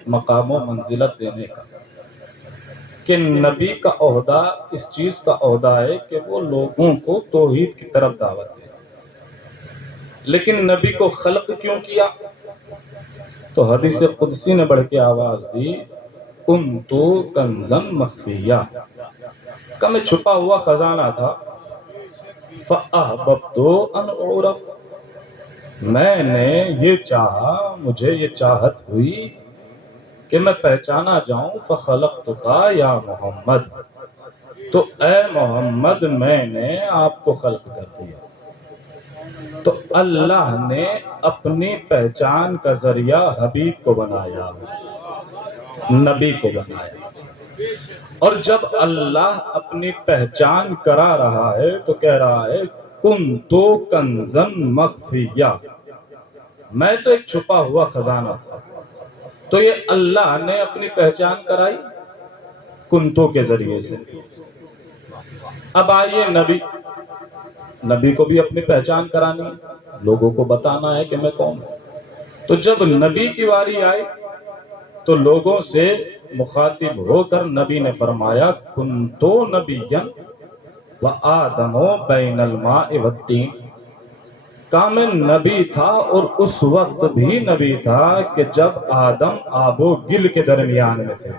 مقام و منزلت دینے کا، کہ نبی کا عہدہ اس چیز کا عہدہ ہے کہ وہ لوگوں کو توحید کی طرف دعوت دے۔ لیکن نبی کو خلق کیوں کیا؟ تو حدیث قدسی نے بڑھ کے آواز دی، کنتُ کنزا مخفیہ، کہ میں چھپا ہوا خزانہ تھا، فَأَحْبَبْتُ أَنْ أُعْرَفَ، میں نے یہ چاہا، مجھے یہ چاہت ہوئی کہ میں پہچانا جاؤں، فَخَلَقْتُكَ یا محمد، تو اے محمد میں نے آپ کو خلق کر دیا۔ تو اللہ نے اپنی پہچان کا ذریعہ حبیب کو بنایا، نبی کو بنایا۔ اور جب اللہ اپنی پہچان کرا رہا ہے تو کہہ رہا ہے کنتو کنزن مخفیہ، میں تو ایک چھپا ہوا خزانہ تھا۔ تو یہ اللہ نے اپنی پہچان کرائی کنتو کے ذریعے سے۔ اب آئیے نبی کو بھی اپنی پہچان کرانی ہے، لوگوں کو بتانا ہے کہ میں کون ہوں۔ تو جب نبی کی واری آئی تو لوگوں سے مخاطب ہو کر نبی نے فرمایا کنتو نبیا وآدم بین الماء والطین، کہا میں نبی تھا اور اس وقت بھی نبی تھا کہ جب آدم آب و گل کے درمیان میں تھے۔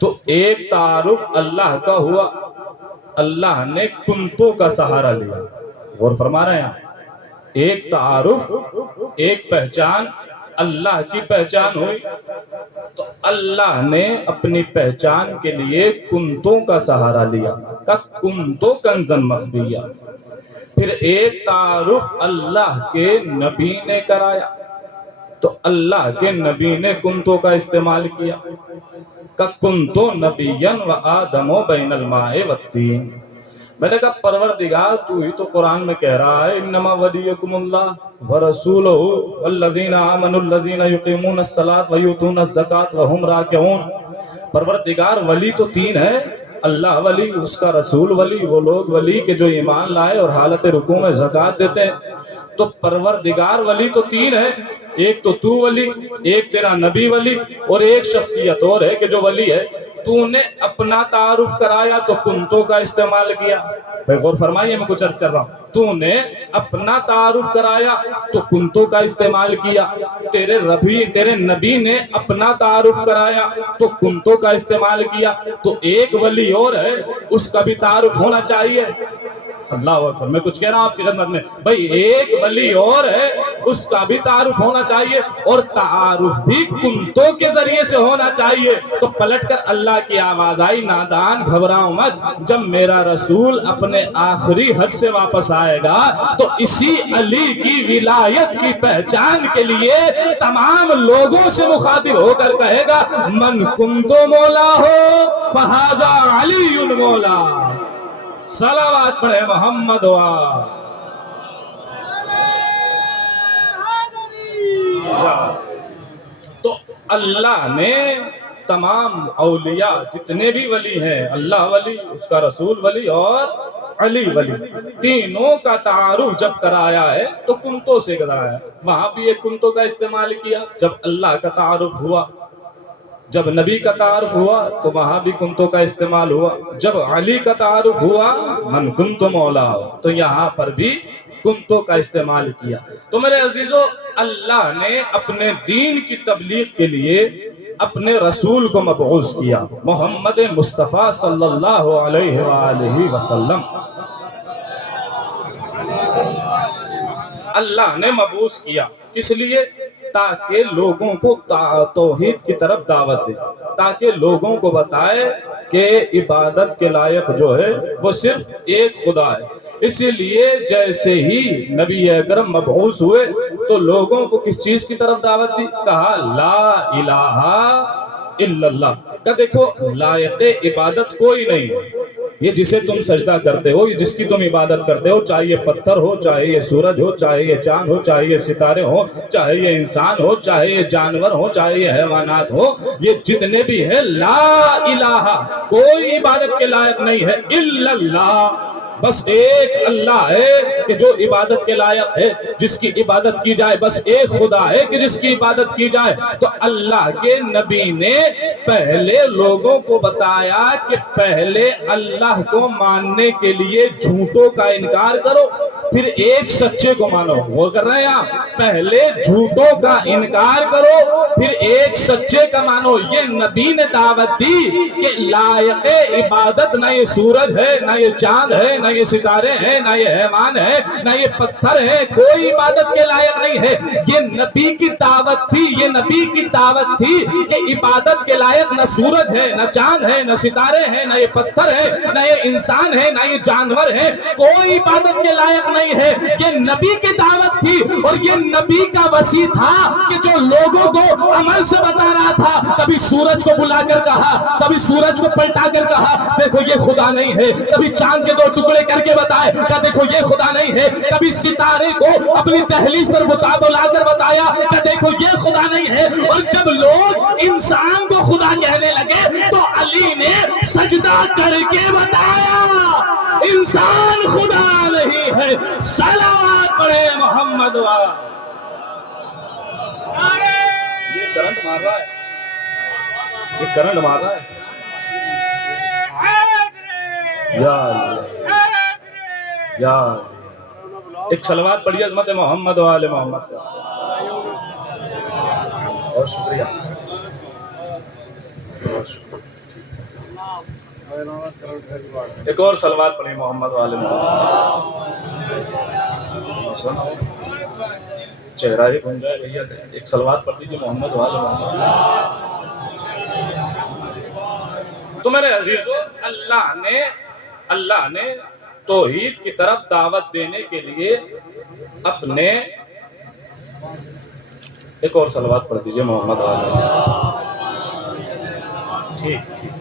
تو ایک تعارف اللہ کا ہوا، اللہ نے کنتو کا سہارا لیا۔ غور فرما رہے ہیں، ایک تعارف، ایک پہچان، اللہ کی پہچان ہوئی تو اللہ نے اپنی پہچان کے لیے کنتوں کا سہارا لیا، کہ کنتو کنزن مخفیہ۔ پھر ایک تعارف اللہ کے نبی نے کرایا تو اللہ کے نبی نے کنتو کا استعمال کیا، کہ کنتو نبیا وآدم بین الماء والطین۔ میں نے کہا پروردگار تو ہی تو قرآن میں کہہ رہا ہے انما ولیکم اللہ ورسولہ والذین آمنوا الذین یقیمون الصلاۃ ویؤتون الزکاۃ وہم راکعون۔ پروردگار ولی تو تین ہے، اللہ ولی، اس کا رسول ولی، وہ لوگ ولی کہ جو ایمان لائے اور حالت رکوع میں زکوٰۃ دیتے ہیں۔ تو پروردگار ولی تو تین ہے، ایک تو ولی، ایک تیرا نبی ولی، اور ایک شخصیت اور ہے کہ جو ولی ہے۔ تو نے اپنا تعارف کرایا تو کنتو کا استعمال کیا۔ بھائی غور فرمائیے، میں کچھ عرض کر رہا ہوں۔ تو نے اپنا تعارف کرایا تو کنتو کا استعمال کیا، تیرے نبی نے اپنا تعارف کرایا تو کنتو کا استعمال کیا۔ تو ایک ولی اور ہے، اس کا بھی تعارف ہونا چاہیے۔ اللہ اکبر، میں کچھ کہہ رہا ہوں آپ کی خدمت میں، بھائی ایک ولی اور ہے، اس کا بھی تعارف ہونا چاہیے، اور تعارف بھی کنتو کے ذریعے سے ہونا چاہیے۔ تو پلٹ کر اللہ کی آواز آئی نادان گھبراؤ مت، جب میرا رسول اپنے آخری حج سے واپس آئے گا تو اسی علی کی ولایت کی پہچان کے لیے تمام لوگوں سے مخاطب ہو کر کہے گا من کنتو مولا ہو فہذا علی مولا۔ صلوات پڑھے محمد تو اللہ نے تمام اولیاء جتنے بھی ولی ہیں، اللہ ولی، اس کا رسول ولی اور علی ولی، تینوں کا تعارف جب کرایا ہے تو کنتو سے کرایا۔ وہاں بھی ایک کنتو کا استعمال کیا جب اللہ کا تعارف ہوا، جب نبی کا تعارف ہوا تو وہاں بھی کنتو کا استعمال ہوا، جب علی کا تعارف ہوا من کنتو مولا تو یہاں پر بھی کنتو کا استعمال کیا۔ تو میرے عزیزو، اللہ نے اپنے دین کی تبلیغ کے لیے اپنے رسول کو مبعوث کیا، محمد مصطفیٰ صلی اللہ علیہ وآلہ وسلم۔ اللہ نے مبعوث کیا کس لیے؟ تاکہ لوگوں کو توحید کی طرف دعوت دے، تاکہ لوگوں کو بتائے کہ عبادت کے لائق جو ہے وہ صرف ایک خدا ہے۔ اسی لیے جیسے ہی نبی اکرم مبعوث ہوئے تو لوگوں کو کس چیز کی طرف دعوت دی؟ کہا لا الہ الا اللہ، کہ دیکھو لائق عبادت کوئی نہیں ہے، یہ جسے تم سجدہ کرتے ہو، یہ جس کی تم عبادت کرتے ہو، چاہے یہ پتھر ہو، چاہے یہ سورج ہو، چاہے یہ چاند ہو، چاہے یہ ستارے ہو، چاہے یہ انسان ہو، چاہے یہ جانور ہو، چاہے یہ حیوانات ہو، یہ جتنے بھی ہیں لا الہ، کوئی عبادت کے لائق نہیں ہے الا اللہ، بس ایک اللہ ہے کہ جو عبادت کے لائق ہے، جس کی عبادت کی جائے، بس ایک خدا ہے کہ جس کی عبادت کی جائے۔ تو اللہ کے نبی نے پہلے لوگوں کو بتایا کہ پہلے اللہ کو ماننے کے لیے جھوٹوں کا انکار کرو، پھر ایک سچے کو مانو۔ غور کر رہے ہیں آپ، پہلے جھوٹوں کا انکار کرو پھر ایک سچے کا مانو۔ یہ نبی نے دعوت دی کہ لائق عبادت نہ یہ سورج ہے، نہ یہ چاند ہے، نہ یہ ستارے ہیں، نہ یہ حیوان ہے، نہ یہ پتھر ہے، کوئی عبادت کے لائق نہیں ہے۔ یہ نبی کی دعوت تھی، یہ نبی کی دعوت تھی کہ عبادت کے لائق نہ سورج ہے، نہ چاند ہے، نہ ستارے ہیں، نہ یہ پتھر ہے، نہ یہ انسان ہے، نہ یہ جانور ہے، کوئی عبادت کے لائق نہیں نہیں ہے، یہ نبی کی دعوت تھی اور یہ نبی کا وسیع تھا کہ جو لوگوں کو عمل سے بتا رہا تھا۔ کبھی سورج کو بلا کر کہا، کبھی سورج کو پلٹا کر کہا دیکھو یہ خدا نہیں ہے، کبھی چاند کے 2 ٹکڑے کر کے بتائے کہ دیکھو یہ خدا نہیں ہے، کبھی ستارے کو اپنی دہلیز پر بلا کر بتایا کہ دیکھو یہ خدا نہیں ہے۔ اور جب لوگ انسان کو خدا کہنے لگے تو علی نے سجدہ کر کے بتایا انسان خدا نہیں ہے۔ صلوات پڑھے محمد والا۔ یہ کرنٹ مار رہا ہے، یہ کرنٹ مار رہا ہے۔ یا یا ایک صلوات پڑھیے عظمت محمد وآل محمد۔ بہت شکریہ، بہت شکریہ۔ ایک اور صلوات پڑھیں محمد وآل محمد۔ چہرہ ہی بن جائے بھیا، ایک صلوات پڑھ دیجیے محمد وآل محمد۔ تو میرے عزیزو، اللہ نے توحید کی طرف دعوت دینے کے لیے اپنے، ایک اور صلوات پڑھ دیجیے محمد وآل محمد۔ ٹھیک ٹھیک،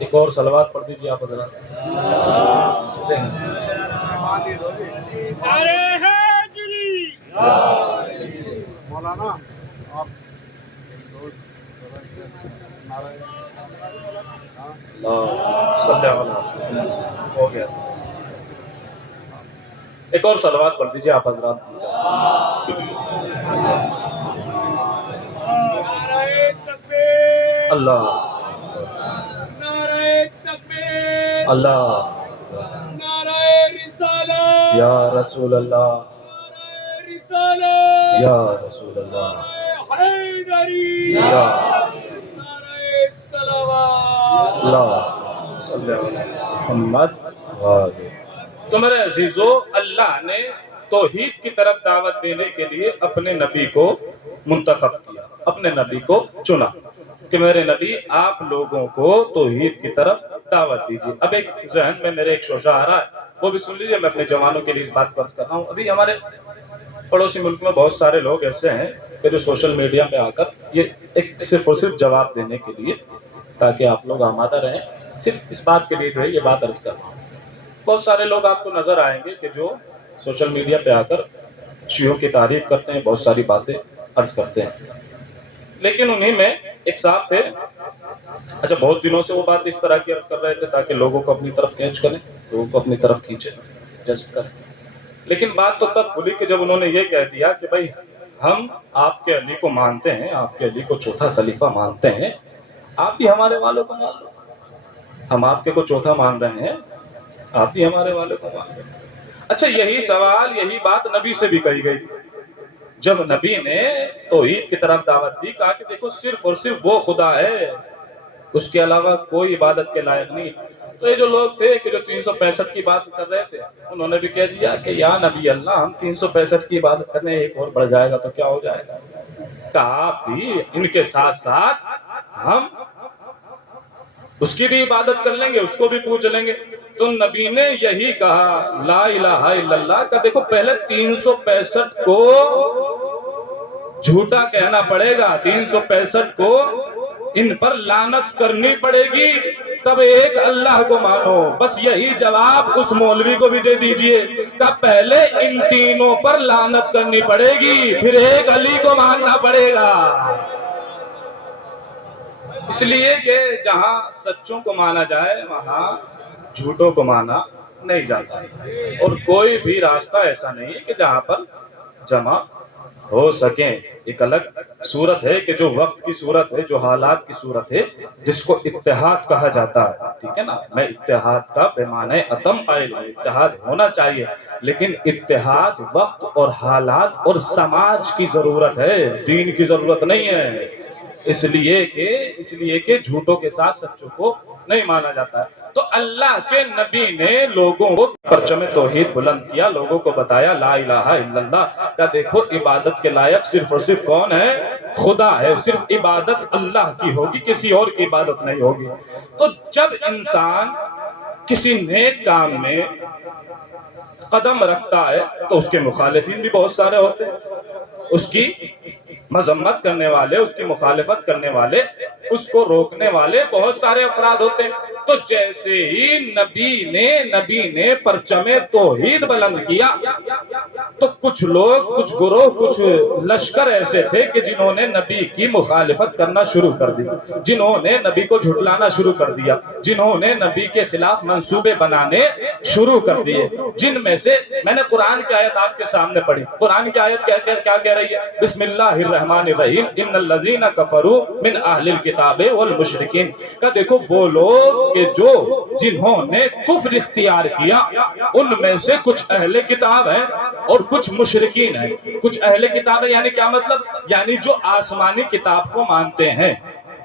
ایک اور صلوات پڑھ دیجیے آپ حضرات۔ مولانا آپ ہو گیا، ایک اور صلوات پڑھ دیجیے آپ حضرات۔ اللہ اللہ یا رسول اللہ، یا رسول اللہ، یا اللہ صلی اللہ محمد وآلہ۔ تو میرے عزیزو، اللہ نے توحید کی طرف دعوت دینے کے لیے اپنے نبی کو منتخب کیا، اپنے نبی کو چنا کہ میرے نبی آپ لوگوں کو توحید کی طرف دعوت دیجیے۔ اب ایک ذہن میں میرے ایک شوشہ آ رہا ہے، وہ بھی سن لیجیے، میں اپنے جوانوں کے لیے اس بات کو عرض کر رہا ہوں۔ ابھی ہمارے پڑوسی ملک میں بہت سارے لوگ ایسے ہیں کہ جو سوشل میڈیا پہ آ کر یہ ایک صرف اور صرف جواب دینے کے لیے، تاکہ آپ لوگ آمادہ رہیں، صرف اس بات کے لیے جو ہے یہ بات عرض کر رہا ہوں۔ بہت سارے لوگ آپ کو نظر آئیں گے کہ جو سوشل میڈیا پہ آ کر شیعوں کی تعریف کرتے ہیں، بہت ساری باتیں عرض کرتے ہیں، لیکن انہی میں ایک صاحب تھے، اچھا بہت دنوں سے وہ بات اس طرح کی عرض کر رہے تھے تاکہ لوگوں کو اپنی طرف کھینچ کریں، لوگوں کو اپنی طرف کھینچے، جذب کریں، لیکن بات تو تب کھلی کہ جب انہوں نے یہ کہہ دیا کہ بھائی ہم آپ کے علی کو مانتے ہیں، آپ کے علی کو چوتھا خلیفہ مانتے ہیں، آپ بھی ہمارے والوں کو مان لو۔ ہم آپ کے کو چوتھا مان رہے ہیں، آپ بھی ہمارے والوں کو مان لو۔ اچھا یہی سوال، یہی بات نبی سے بھی کہی گئی، جب نبی نے توحید کی طرف دعوت دی، کہا کہ دیکھو صرف اور صرف وہ خدا ہے، اس کے علاوہ کوئی عبادت کے لائق نہیں۔ تو یہ جو لوگ تھے کہ جو 365 کی بات کر رہے تھے، انہوں نے بھی کہہ دیا کہ یا نبی اللہ، ہم 365 کی عبادت کرنے ایک اور بڑھ جائے گا تو کیا ہو جائے گا؟ کہا بھی ان کے ساتھ ساتھ ہم اس کی بھی عبادت کر لیں گے، اس کو بھی پوچھ لیں گے۔ تو نبی نے یہی کہا لا الہ الا اللہ کا، دیکھو پہلے 365 کو جھوٹا کہنا پڑے گا، 365 کو ان پر لعنت کرنی پڑے گی، تب ایک اللہ کو مانو۔ بس یہی جواب اس مولوی کو بھی دے دیجئے کہ پہلے ان تینوں پر لعنت کرنی پڑے گی، پھر ایک علی کو ماننا پڑے گا۔ اس لیے کہ جہاں سچوں کو مانا جائے وہاں جھوٹوں کو مانا نہیں جاتا، اور کوئی بھی راستہ ایسا نہیں ہے کہ جہاں پر جمع ہو سکیں۔ ایک الگ صورت ہے کہ جو وقت کی صورت ہے، جو حالات کی صورت ہے، جس کو اتحاد کہا جاتا ہے، ٹھیک ہے نا؟ میں اتحاد کا پیمانہ عدم قائل ہوں، اتحاد ہونا چاہیے، لیکن اتحاد وقت اور حالات اور سماج کی ضرورت ہے، دین کی ضرورت نہیں ہے۔ اس لیے کہ جھوٹوں کے ساتھ سچوں کو نہیں مانا جاتا ہے۔ تو اللہ کے نبی نے لوگوں کو پرچم توحید بلند کیا، لوگوں کو بتایا لا الہ الا اللہ کا، دیکھو عبادت کے لائق صرف اور صرف کون ہے؟ خدا ہے، صرف عبادت اللہ کی ہوگی، کسی اور کی عبادت نہیں ہوگی۔ تو جب انسان کسی نیک کام میں قدم رکھتا ہے تو اس کے مخالفین بھی بہت سارے ہوتے ہیں، اس کی مذمت کرنے والے، اس کی مخالفت کرنے والے، اس کو روکنے والے بہت سارے افراد ہوتے ہیں۔ تو جیسے ہی نبی نے پرچم توحید بلند کیا تو کچھ لوگ، کچھ گروہ، کچھ لشکر ایسے تھے کہ جنہوں نے نبی کی مخالفت کرنا شروع کر دی، جنہوں نے نبی کو جھٹلانا شروع کر دیا، جنہوں نے نبی کے خلاف منصوبے بنانے شروع کر دیے، جن میں سے میں نے قرآن کی آیت آپ کے سامنے پڑھی۔ قرآن کی آیت کیا کہہ رہی ہے؟ بسم اللہ الرحمن الرحیم، ان الذین کفروا من اہل الکتاب والمشرکین۔ کہ دیکھو وہ لوگ کہ جنہوں نے کفر اختیار کیا، ان میں سے کچھ اہل کتاب ہیں اور کچھ مشرکین ہیں۔ کچھ اہل کتاب ہے یعنی کیا مطلب؟ یعنی جو آسمانی کتاب کو مانتے ہیں،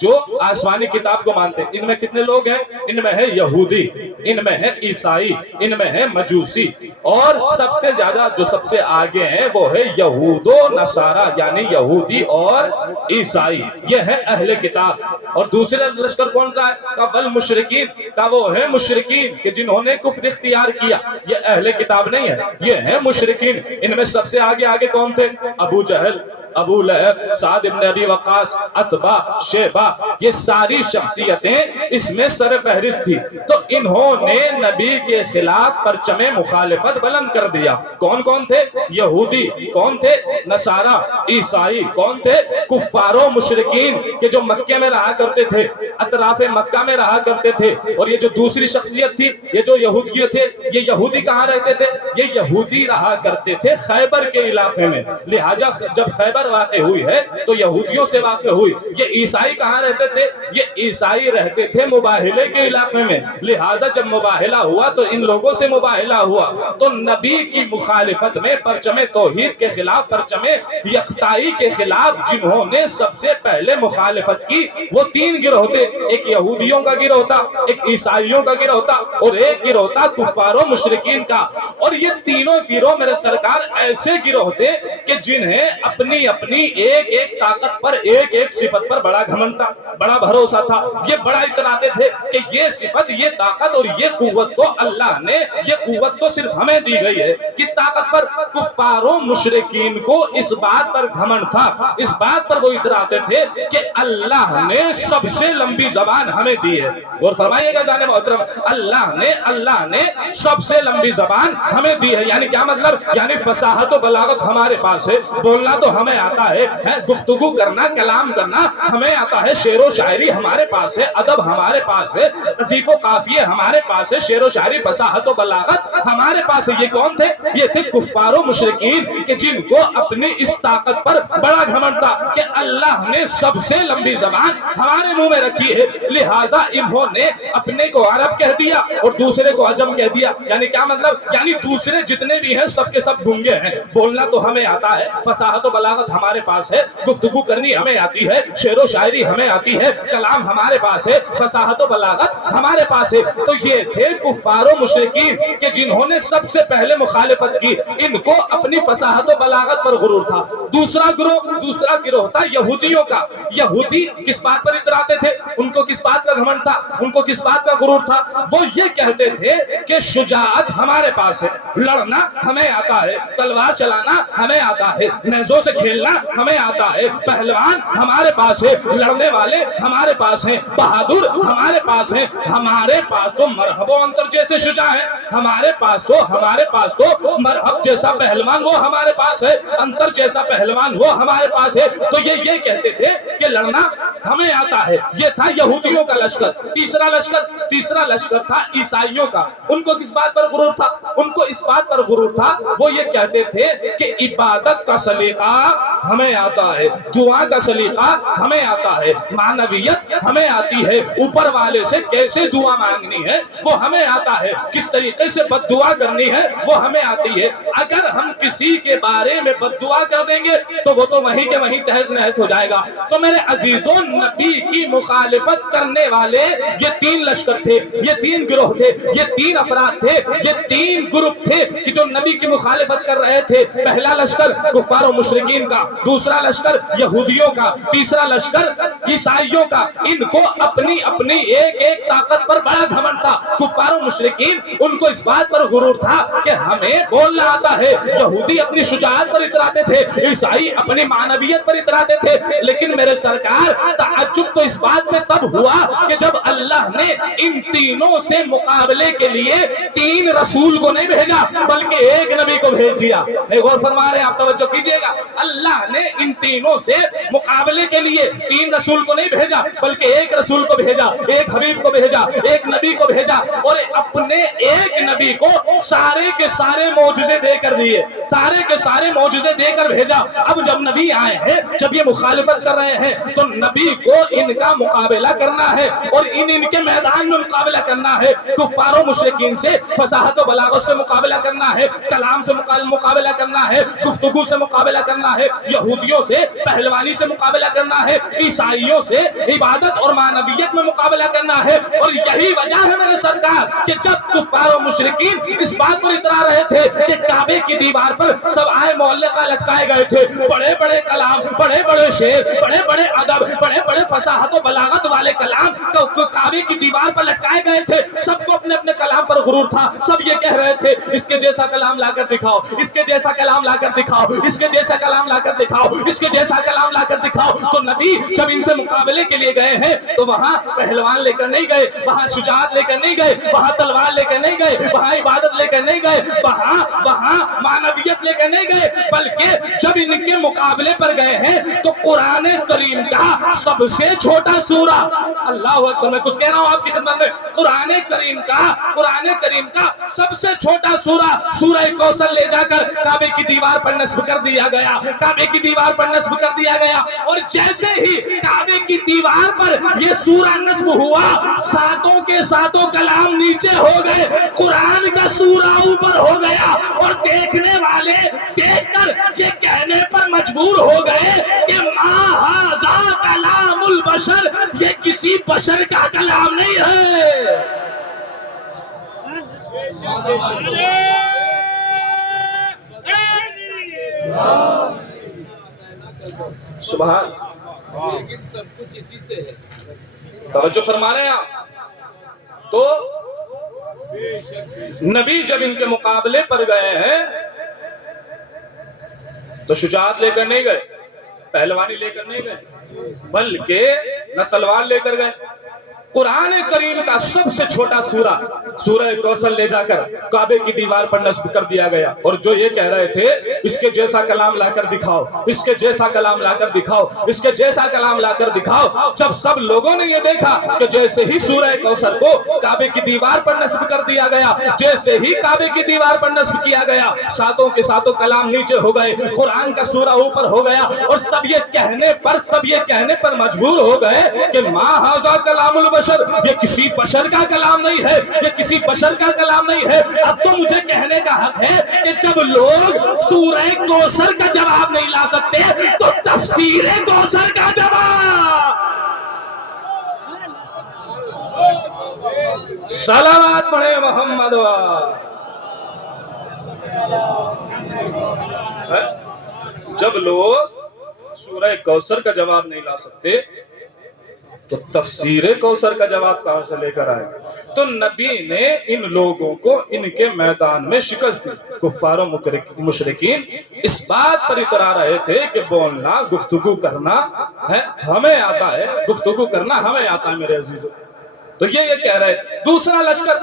جو آسمانی کتاب کو مانتے ہیں۔ ان میں کتنے لوگ ہیں؟ ان میں ہے یہودی، ان میں ہے عیسائی، ان میں ہے مجوسی، اور سب سے زیادہ جو سب سے آگے ہیں وہ ہے یہود و نصارہ، یعنی یہودی اور عیسائی، یہ ہے اہل کتاب۔ اور دوسرے لشکر کون سا ہے؟ کا والمشرکین، کا وہ ہے مشرکین کہ جنہوں نے کفر اختیار کیا۔ یہ اہل کتاب نہیں ہے، یہ ہے مشرکین۔ ان میں سب سے آگے کون تھے؟ ابو جہل، ابو لہب، سعد بن ابی وقاص، عتبہ، شیبہ، یہ ساری شخصیتیں اس میں سر فہرست تھی۔ تو انہوں نے نبی کے خلاف پرچم مخالفت بلند کر دیا۔ کون کون تھے؟ یہودی، کون تھے؟ نصارہ، عیسائی، کون تھے؟ کفار و مشرکین کہ جو مکے میں رہا کرتے تھے، اطراف مکہ میں رہا کرتے تھے۔ اور یہ جو دوسری شخصیت تھی، یہ جو یہودی تھے، یہ یہودی کہاں رہتے تھے؟ یہ یہودی رہا کرتے تھے خیبر کے علاقے میں، لہٰذا جب خیبر واقع ہوئی ہے تو یہودیوں سے واقع ہوئی۔ یہ عیسائی کہاں رہتے تھے؟ یہ عیسائی رہتے تھے مباہلے کے علاقے میں، لہٰذا جب مباہلہ ہوا تو ان لوگوں سے مباہلہ ہوا۔ تو نبی کی مخالفت میں پرچم توحید کے خلاف، پرچم یکتائی کے خلاف جنہوں نے سب سے پہلے مخالفت کی، وہ تین گروہ تھے۔ ایک یہودیوں کا گروہ تھا، ایک عیسائیوں کا گروہ تھا، اور ایک گروہ تھا کفار و مشرکین کا۔ اور یہ تینوں گروہ میرے سرکار ایسے گروہ تھے کہ جنہیں اپنی ایک ایک طاقت پر، ایک ایک صفت پر بڑا گھمنڈ تھا، بڑا بھروسہ تھا۔ یہ بڑا اتراتے تھے کہ یہ صفت، یہ طاقت اور یہ قوت تو اللہ نے، یہ قوت تو صرف ہمیں دی گئی ہے۔ کس طاقت پر؟ کفار و مشرکین کو اس بات پر گھمنڈ تھا، اس بات پر وہ اتراتے تھے کہ اللہ نے سب سے لمبی زبان ہمیں دی ہے۔ غور فرمائیے گا جانے محترم، اللہ نے سب سے لمبی زبان ہمیں دی ہے۔ یعنی کیا مطلب؟ یعنی فصاحت و بلاغت ہمارے پاس ہے، بولنا تو ہمیں آتا ہے، گفتگو کرنا، کلام کرنا ہمیں آتا ہے، شعر و شاعری ہمارے پاس ہے، ادب ہمارے پاس ہے، لطیف و قافیے ہمارے پاس ہے، شعر و شاعری، فصاحت و بلاغت ہمارے پاس ہے۔ یہ کون تھے؟ یہ تھے کفار و مشرکین کہ جن کو اپنی اس طاقت پر بڑا گھمنڈ تھا کہ اللہ نے سب سے لمبی زبان ہمارے منہ میں رکھی ہے، لہٰذا انہوں نے اپنے کو عرب کہہ دیا اور دوسرے کو عجم کہہ دیا۔ یعنی کیا مطلب؟ یعنی دوسرے جتنے بھی ہیں سب کے سب گونگے ہیں، بولنا تو ہمیں آتا ہے، فصاحت و بلاغت ہمارے پاس ہے، گفتگو کرنی ہمیں آتی ہے، شعر و شاعری ہمیں آتی ہے، کلام ہمارے پاس ہے، فصاحت و بلاغت ہمارے پاس ہے۔ تو یہ تھے کفار و مشرکین کہ جنہوں نے سب سے پہلے مخالفت کی، ان کو اپنی فصاحت و بلاغت پر غرور تھا۔ دوسرا گروہ تھا یہودیوں کا۔ یہودی کس بات پر اتراتے تھے؟ ان کو کس بات کا گھمنڈ تھا؟ ان کو کس بات کا غرور تھا؟ وہ یہ کہتے تھے کہ شجاعت ہمارے پاس ہے، لڑنا ہمیں آتا ہے، تلوار چلانا ہمیں آتا ہے، نیزوں سے کھیلنا ہمیں آتا ہے، پہلوان ہمارے پاس ہے، لڑنے والے ہمارے پاس ہیں، بہادر ہمارے پاس ہیں، ہمارے پاس تو مرحب و انتر جیسے شجاع ہیں، ہمارے پاس تو مرحب جیسا پہلوان وہ ہمارے پاس ہے، انتر جیسا پہلوان وہ ہمارے پاس ہے۔ تو یہ کہتے تھے کہ لڑنا ہمیں آتا ہے۔ یہ تھا یہودیوں کا لشکر۔ تیسرا لشکر تھا عیسائیوں کا۔ ان کو کس بات پر غرور تھا؟ ان کو اس بات پر غرور تھا، وہ یہ کہتے تھے کہ عبادت کا سلیقہ ہمیں آتا ہے، دعا کا سلیقہ ہمیں آتا ہے، معنویت ہمیں آتی ہے، اوپر والے سے کیسے دعا مانگنی ہے وہ ہمیں آتا ہے، کس طریقے سے بد دعا کرنی ہے وہ ہمیں آتی ہے۔ اگر ہم کسی کے بارے میں بد دعا کر دیں گے تو وہ تو وہیں کے وہیں تہس نہس ہو جائے گا۔ تو میرے عزیزوں، نبی کی مخالفت کرنے والے یہ 3 لشکر تھے، یہ 3 گروہ تھے، یہ 3 افراد تھے، یہ 3 گروپ تھے کہ جو نبی کی مخالفت کر رہے تھے۔ پہلا لشکر کفار و مشرکین کا، دوسرا لشکر یہودیوں کا، تیسرا لشکر عیسائیوں کا۔ ان کو اپنی اپنی ایک ایک طاقت پر بڑا گھمنڈ تھا۔ کفار و مشرکین ان کو اس بات پر غرور تھا کہ ہمیں بولنا آتا ہے۔ یہودی اپنی شجاعت پر اتراتے تھے، عیسائی اپنی معنویت پر اتراتے تھے۔ لیکن میرے سرکار تعجب تو اس بات میں تب ہوا کہ جب اللہ نے ان تینوں سے مقابلے کے لیے 3 رسول کو نہیں بھیجا بلکہ ایک نبی کو بھیج دیا۔ غور فرما رہے ہیں آپ، توجہ کیجئے گا۔ اللہ نے ان تینوں سے مقابلے کے لیے 3 رسول کو نہیں بھیجا بلکہ ایک رسول کو بھیجا، ایک حبیب کو بھیجا، ایک نبی کو بھیجا، اور اپنے ایک نبی کو سارے کے سارے معجزے دے کر دیے، سارے کے سارے معجزے دے کر بھیجا۔ اب جب نبی آئے ہیں، جب یہ مخالفت کر رہے ہیں تو نبی کو ان کا مقابلہ کرنا ہے اور ان کے میدان میں مقابلہ کرنا ہے۔ کفار و مشرکین سے فصاحت و بلاغت سے مقابلہ کرنا ہے، کلام سے مقابلہ کرنا ہے، گفتگو سے مقابلہ کرنا ہے، یہودیوں سے پہلوانی سے مقابلہ کرنا ہے، عیسائیوں سے عبادت اور معنویت میں مقابلہ کرنا ہے۔ اور یہی وجہ ہے میرے سرکار کہ جب کفار و مشرکین اس بات پر اترا رہے تھے کہ کعبے کی دیوار پر سب آئے معلقہ لٹکائے گئے تھے، بڑے بڑے کلام، بڑے بڑے شعر، بڑے بڑے ادب، بڑے بڑے فصاحت و بلاغت والے کلام کعبے کی دیوار پر لٹکائے گئے تھے۔ سب کو اپنے اپنے کلام پر غرور تھا، سب یہ کہہ رہے تھے اس کے جیسا کلام لا کر دکھاؤ، اس کے جیسا کلام لا کر دکھاؤ، اس کے جیسا کلام لا کر دکھاؤ، اس کے جیسا کلام لا کر دکھاؤ۔ تو نبی جب ان سے مقابلے کے لیے گئے ہیں تو وہاں پہلوان لے کر نہیں گئے، وہاں شجاعت لے کر نہیں گئے، وہاں تلوار لے کر نہیں گئے، وہاں عبادت لے کر نہیں گئے، وہاں معنویت لے کر نہیں گئے، بلکہ جب ان کے مقابلے پر گئے ہیں تو قرآن کریم کا سب سے چھوٹا سورہ، اللہ اکبر، میں کچھ کہہ رہا ہوں آپ کی خدمت میں، قرآن کریم کا سب سے چھوٹا سورہ، سورہ کوثر لے جا کر کعبے کی دیوار پر نصب کر دیا گیا، کعبے کی دیوار پر نصب کر دیا گیا۔ اور جیسے ہی کعبے کی دیوار پر یہ سورہ نصب ہوا، ساتوں کے ساتوں کلام نیچے ہو گئے، قرآن کا سورہ اوپر ہو گیا، اور دیکھنے والے دیکھ کر یہ کہنے پر مجبور ہو گئے کہ ما ھذا کلام البشر، یہ کسی بشر کا کلام نہیں ہے۔ سبحان، توجہ فرما رہے ہیں آپ۔ تو نبی جب ان کے مقابلے پر گئے ہیں تو شجاعت لے کر نہیں گئے، پہلوانی لے کر نہیں گئے، بلکہ نہ تلوار لے کر گئے، قرآن کریم کا سب سے چھوٹا سورہ، سورہ کوثر لے جا کر کعبے کی دیوار پر نصب کر دیا گیا۔ اور جو یہ کہہ رہے تھے اس کے جیسا کلام لا کر دکھاؤ، اس کے جیسا کلام لا کر دکھاؤ، اس کے جیسا کلام لا کر دکھاؤ، جب سب لوگوں نے یہ دیکھا کہ جیسے ہی سورہ کوثر کو کعبے کی دیوار پر نصب کر دیا گیا، جیسے ہی کعبے کی دیوار پر نصب کیا گیا، ساتوں کے ساتوں کلام نیچے ہو گئے، قرآن کا سورہ اوپر ہو گیا، اور سب یہ کہنے پر مجبور ہو گئے کہ ما ھذا کلام البشر، یہ کسی بشر کا کلام نہیں ہے، یہ کسی بشر کا کلام نہیں ہے۔ اب تو مجھے کہنے کا حق ہے کہ جب لوگ سورہ کوثر کا جواب نہیں لا سکتے تو تفسیر کوثر کا جواب۔ صلوات پڑھے محمد جب لوگ سورہ کوثر کا جواب نہیں لا سکتے تو تفسیر کوثر کا جواب کہاں سے لے کر آئے؟ تو نبی نے ان لوگوں کو ان کے میدان میں شکست دی۔ کفار و مشرکین اس بات پر اترا رہے تھے کہ بولنا، گفتگو کرنا ہمیں آتا ہے، گفتگو کرنا ہمیں آتا ہے میرے عزیزو۔ تو یہ کہہ رہے تھے۔ دوسرا لشکر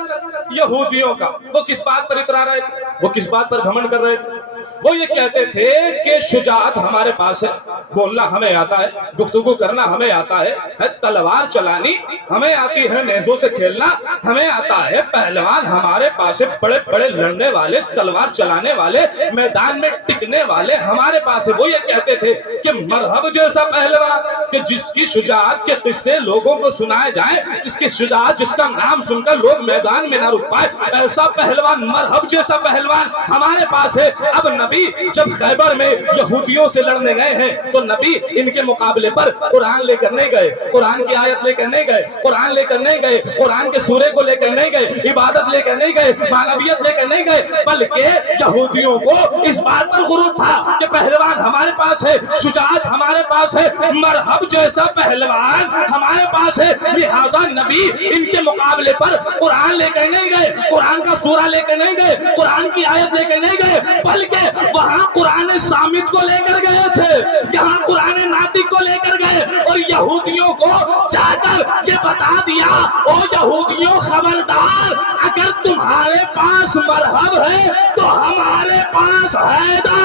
یہودیوں کا، وہ کس بات پر اترا رہے تھے، وہ کس بات پر گھمنڈ کر رہے تھے؟ وہ یہ کہتے تھے کہ شجاعت ہمارے پاس ہے، بولنا ہمیں آتا ہے، گفتگو کرنا ہمیں آتا ہے، تلوار چلانی ہمیں آتی ہے، نیزوں سے کھیلنا ہمیں آتا ہے، پہلوان ہمارے پاس ہے، بڑے بڑے لڑنے والے، تلوار چلانے والے، میدان میں ٹکنے والے ہمارے پاس ہے۔ وہ یہ کہتے تھے کہ مرحب جیسا پہلوان، کہ جس کی شجاعت کے قصے لوگوں کو سنائے جائیں، جس کی شجاعت، جس کا نام سن کر لوگ میدان میں نہ رک پائے، ایسا پہلوان، مرحب جیسا پہلوان ہمارے پاس ہے۔ اب نبی جب خیبر میں یہودیوں سے لڑنے گئے ہیں تو نبی ان کے مقابلے پر قرآن لے کر نہیں گئے، قرآن کی آیت لے کر نہیں گئے، قرآن لے کر نہیں گئے، قرآن کے سورے کو لے کر نہیں گئے، عبادت لے کر نہیں گئے، معنویت لے کر نہیں گئے، بلکہ یہودیوں کو اس بات پر غرور تھا کہ پہلوان ہمارے پاس ہے، شجاعت ہمارے پاس ہے، مرحب جیسا پہلوان ہمارے پاس ہے، لہٰذا نبی ان کے مقابلے پر قرآن لے کر نہیں گئے، قرآن کا سورہ لے کر نہیں گئے، قرآن کی آیت لے کر نہیں گئے، بلکہ وہاں قرآن صامت کو لے کر گئے تھے، یہاں قرآن ناطق کو لے کر گئے اور یہودیوں کو جا کر یہ بتا دیا، او یہودیوں خبردار، اگر تمہارے پاس مرحب ہے تو ہمارے پاس حیدر۔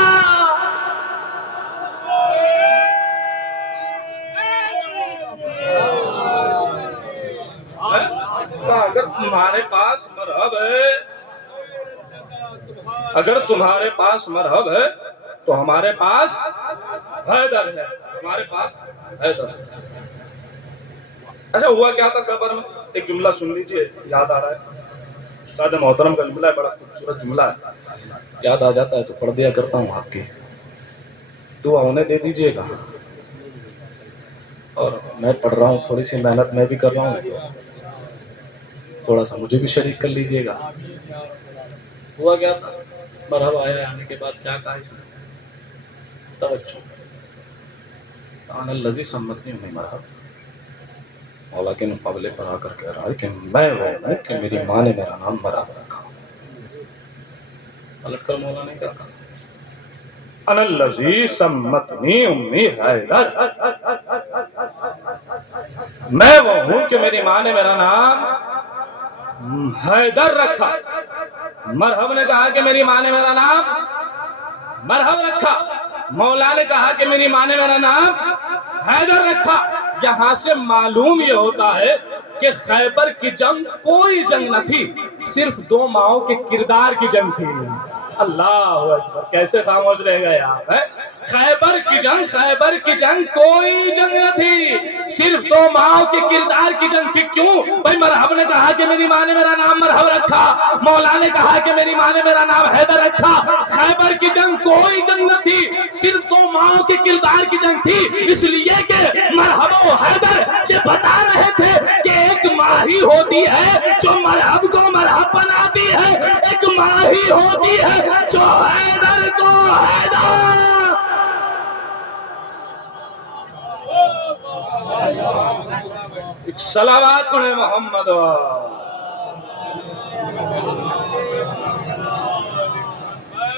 اگر تمہارے پاس مرحب ہے، اگر تمہارے پاس مرحب ہے تو ہمارے پاس حیدر ہے، ہمارے پاس حیدر ہے۔ اچھا ہوا کیا تھا خیبر میں؟ ایک جملہ سن لیجئے، یاد آ رہا ہے، استاد محترم کا جملہ ہے، بڑا خوبصورت جملہ ہے، یاد آ جاتا ہے تو پڑھ دیا کرتا ہوں، آپ کی دعا انہیں دے دیجئے گا، اور میں پڑھ رہا ہوں، تھوڑی سی محنت میں بھی کر رہا ہوں تو تھوڑا سا مجھے بھی شریک کر لیجئے گا۔ ہوا کیا تھا؟ مرحبا آیا، آنے کے بعد کیا کہا اس نے؟ توجہ، آن الذی سمتنی ہمیں مرحب، مولا کے مقابلے پر آ کر کہہ رہا ہے کہ میں وہ ہوں کہ میری ماں نے میرا نام مرحب رکھا۔ پلٹ کر مولا نے کیا کہا؟ ان الذی سمتنی امی حیدر، میں وہ ہوں کہ میری ماں نے میرا نام حیدر رکھا۔ مرحب نے کہا کہ میری ماں نے میرا نام مرحب رکھا، مولا نے کہا کہ میری ماں نے میرا نام حیدر رکھا۔ یہاں سے معلوم یہ ہوتا ہے کہ خیبر کی جنگ کوئی جنگ نہ تھی، صرف دو ماؤں کے کردار کی جنگ تھی۔ اللہ اکبر، کیسے خاموش رہ گئے آپ؟ خیبر کی جنگ کوئی جنگ نہ تھی، صرف دو ماؤں کے کردار کی جنگ تھی۔ کیوں؟ بھائی مرحب نے کہا کہ میری ماں نے میرا نام مرحب رکھا، مولا نے کہا کہ میری ماں نے میرا نام حیدر رکھا۔ خیبر کی جنگ کوئی جنگ نہ تھی، صرف دو ماؤں کے کردار کی جنگ تھی، اس لیے کہ مرحب و حیدر یہ بتا رہے تھے کہ ایک ماں ہی ہوتی ہے جو مرحب کو مرحب بناتی ہے، ایک ماں ہی ہوتی ہے جو حیدر کو حیدر۔ ایک صلوات پڑھے محمد۔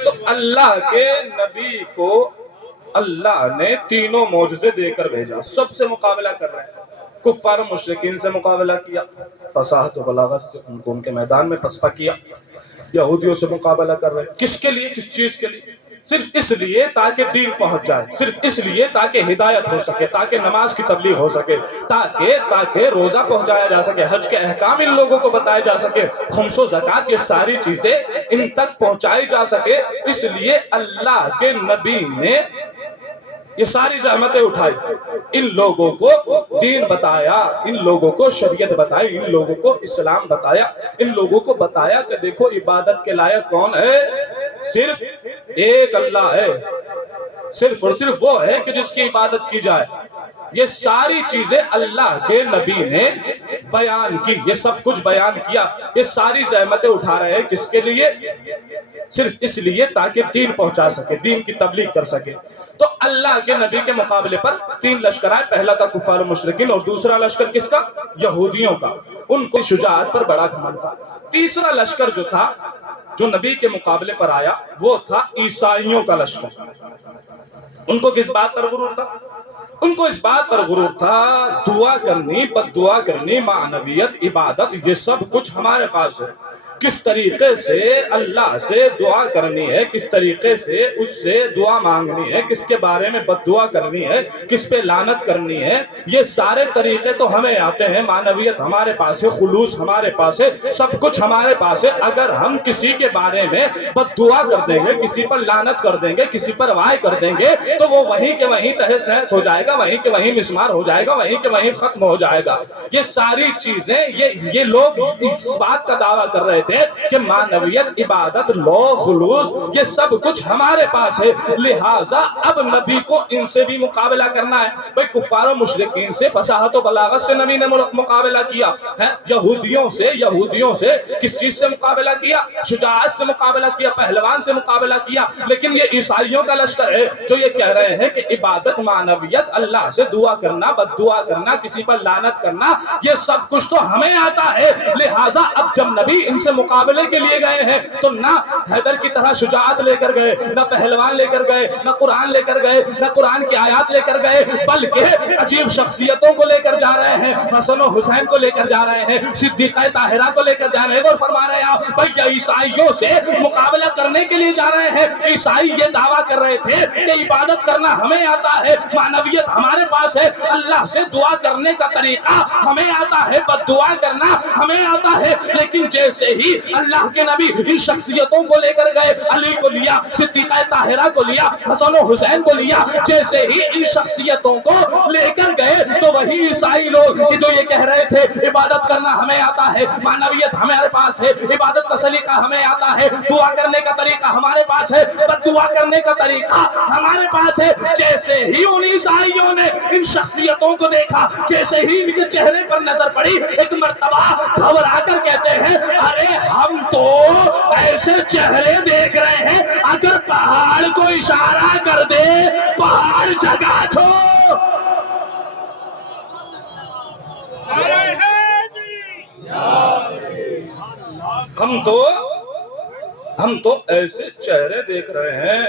تو اللہ کے نبی کو اللہ نے تینوں معجزے دے کر بھیجا، سب سے مقابلہ کر رہے ہیں، کفار و مشرکین سے مقابلہ کیا، فصاحت و بلاغت سے ان کو ان کے میدان میں پسپا کیا، یہودیوں سے مقابلہ کر رہے ہیں، کس کے لیے؟ کس چیز کے لیے؟ صرف اس لیے تاکہ دین پہنچ جائے، صرف اس لیے تاکہ ہدایت ہو سکے، تاکہ نماز کی تبلیغ ہو سکے، تاکہ روزہ پہنچایا جا سکے، حج کے احکام ان لوگوں کو بتائے جا سکے، خمس و زکوٰۃ، یہ ساری چیزیں ان تک پہنچائی جا سکے۔ اس لیے اللہ کے نبی نے یہ ساری زحمتیں اٹھائی، ان لوگوں کو دین بتایا، ان لوگوں کو شریعت بتائی، ان لوگوں کو اسلام بتایا، ان لوگوں کو بتایا کہ دیکھو عبادت کے لائق کون ہے؟ صرف ایک اللہ ہے، صرف اور صرف وہ ہے کہ جس کی عبادت کی جائے۔ یہ ساری چیزیں اللہ کے نبی نے بیان کی، یہ سب کچھ بیان کیا، یہ ساری زحمتیں اٹھا رہے ہیں کس کے لیے؟ صرف اس لیے تاکہ دین پہنچا سکے، دین کی تبلیغ کر سکے۔ تو اللہ کے نبی کے مقابلے پر تین لشکر آئے، پہلا تھا کفار و مشرکین، اور دوسرا لشکر کس کا؟ یہودیوں کا، ان کو شجاعت پر بڑا گھمنڈ تھا۔ تیسرا لشکر جو تھا، جو نبی کے مقابلے پر آیا، وہ تھا عیسائیوں کا لشکر۔ ان کو کس بات پر غرور تھا؟ ان کو اس بات پر غرور تھا، دعا کرنی، بد دعا کرنی، معنویت، عبادت، یہ سب کچھ ہمارے پاس ہے۔ کس طریقے سے اللہ سے دعا کرنی ہے، کس طریقے سے اس سے دعا مانگنی ہے، کس کے بارے میں بد دعا کرنی ہے، کس پہ لعنت کرنی ہے، یہ سارے طریقے تو ہمیں آتے ہیں۔ معنویت ہمارے پاس ہے، خلوص ہمارے پاس ہے، سب کچھ ہمارے پاس ہے۔ اگر ہم کسی کے بارے میں بد دعا کر دیں گے، کسی پر لعنت کر دیں گے، کسی پر وائے کر دیں گے، تو وہ وہیں کے وہیں تہس نہس ہو جائے گا، وہیں کے وہیں مسمار ہو جائے گا، وہیں کے وہیں ختم ہو جائے گا۔ یہ ساری چیزیں یہ لوگ اس بات کا دعویٰ کر رہے تھے کہ معنویت، عبادت، لو، خلوص یہ سب کچھ ہمارے پاس ہے، لہٰذا اب نبی کو ان سے بھی مقابلہ کرنا ہے۔ بھئی کفار و مشرکین سے فصاحت و بلاغت سے نبی نے مقابلہ کیا ہے، یہودیوں سے کس چیز سے مقابلہ کیا؟ شجاعت سے مقابلہ کیا، پہلوان سے مقابلہ کیا۔ لیکن یہ عیسائیوں کا لشکر ہے جو یہ کہہ رہے ہیں کہ عبادت، معنویت، اللہ سے دعا کرنا، بد دعا کرنا، کسی پر لعنت کرنا، یہ سب کچھ تو ہمیں آتا ہے، لہٰذا اب جب نبی ان سے مقابلے کے لیے گئے ہیں تو نہ حیدر کی طرح شجاعت لے کر گئے، نہ پہلوان لے کر گئے، نہ قرآن لے کر گئے، نہ قرآن کی آیات لے کر گئے، بلکہ عجیب شخصیتوں کو لے کر جا رہے ہیں، حسن و حسین کو لے کر جا رہے ہیں، صدیقہ طاہرہ کو لے کر جا رہے ہیں، اور فرما رہے ہیں بھئی عیسائیوں سے مقابلہ کرنے کے لیے جا رہے ہیں۔ عیسائی یہ دعویٰ کر رہے تھے کہ عبادت کرنا ہمیں آتا ہے، معنویت ہمارے پاس ہے، اللہ سے دعا کرنے کا طریقہ ہمیں آتا ہے، بد دعا کرنا ہمیں آتا ہے، لیکن جیسے ہی اللہ کے نبی ان شخصیتوں کو لے کر گئے، علی کو لیا، صدیقہ طاہرہ کو لیا، حسن و حسین کو لیا، جیسے ہی ان شخصیتوں کو لے کر گئے تو وہی عیسائی لوگ کہ جو یہ کہہ رہے تھے عبادت کرنا ہمیں آتا ہے، معنویت ہمارے پاس ہے، عبادت کا سلیقہ ہمیں آتا ہے، دعا کرنے کا طریقہ ہمارے پاس ہے، بد دعا کرنے کا طریقہ ہمارے پاس ہے، جیسے ہی ان عیسائیوں نے ان شخصیتوں کو دیکھا، جیسے ہی ان کے چہرے پر نظر پڑی، ایک مرتبہ گھبرا کر کہتے ہیں ارے ہم تو ایسے چہرے دیکھ رہے ہیں اگر پہاڑ کو اشارہ کر دے پہاڑ جگہ چھوڑ۔ ہم تو ایسے چہرے دیکھ رہے ہیں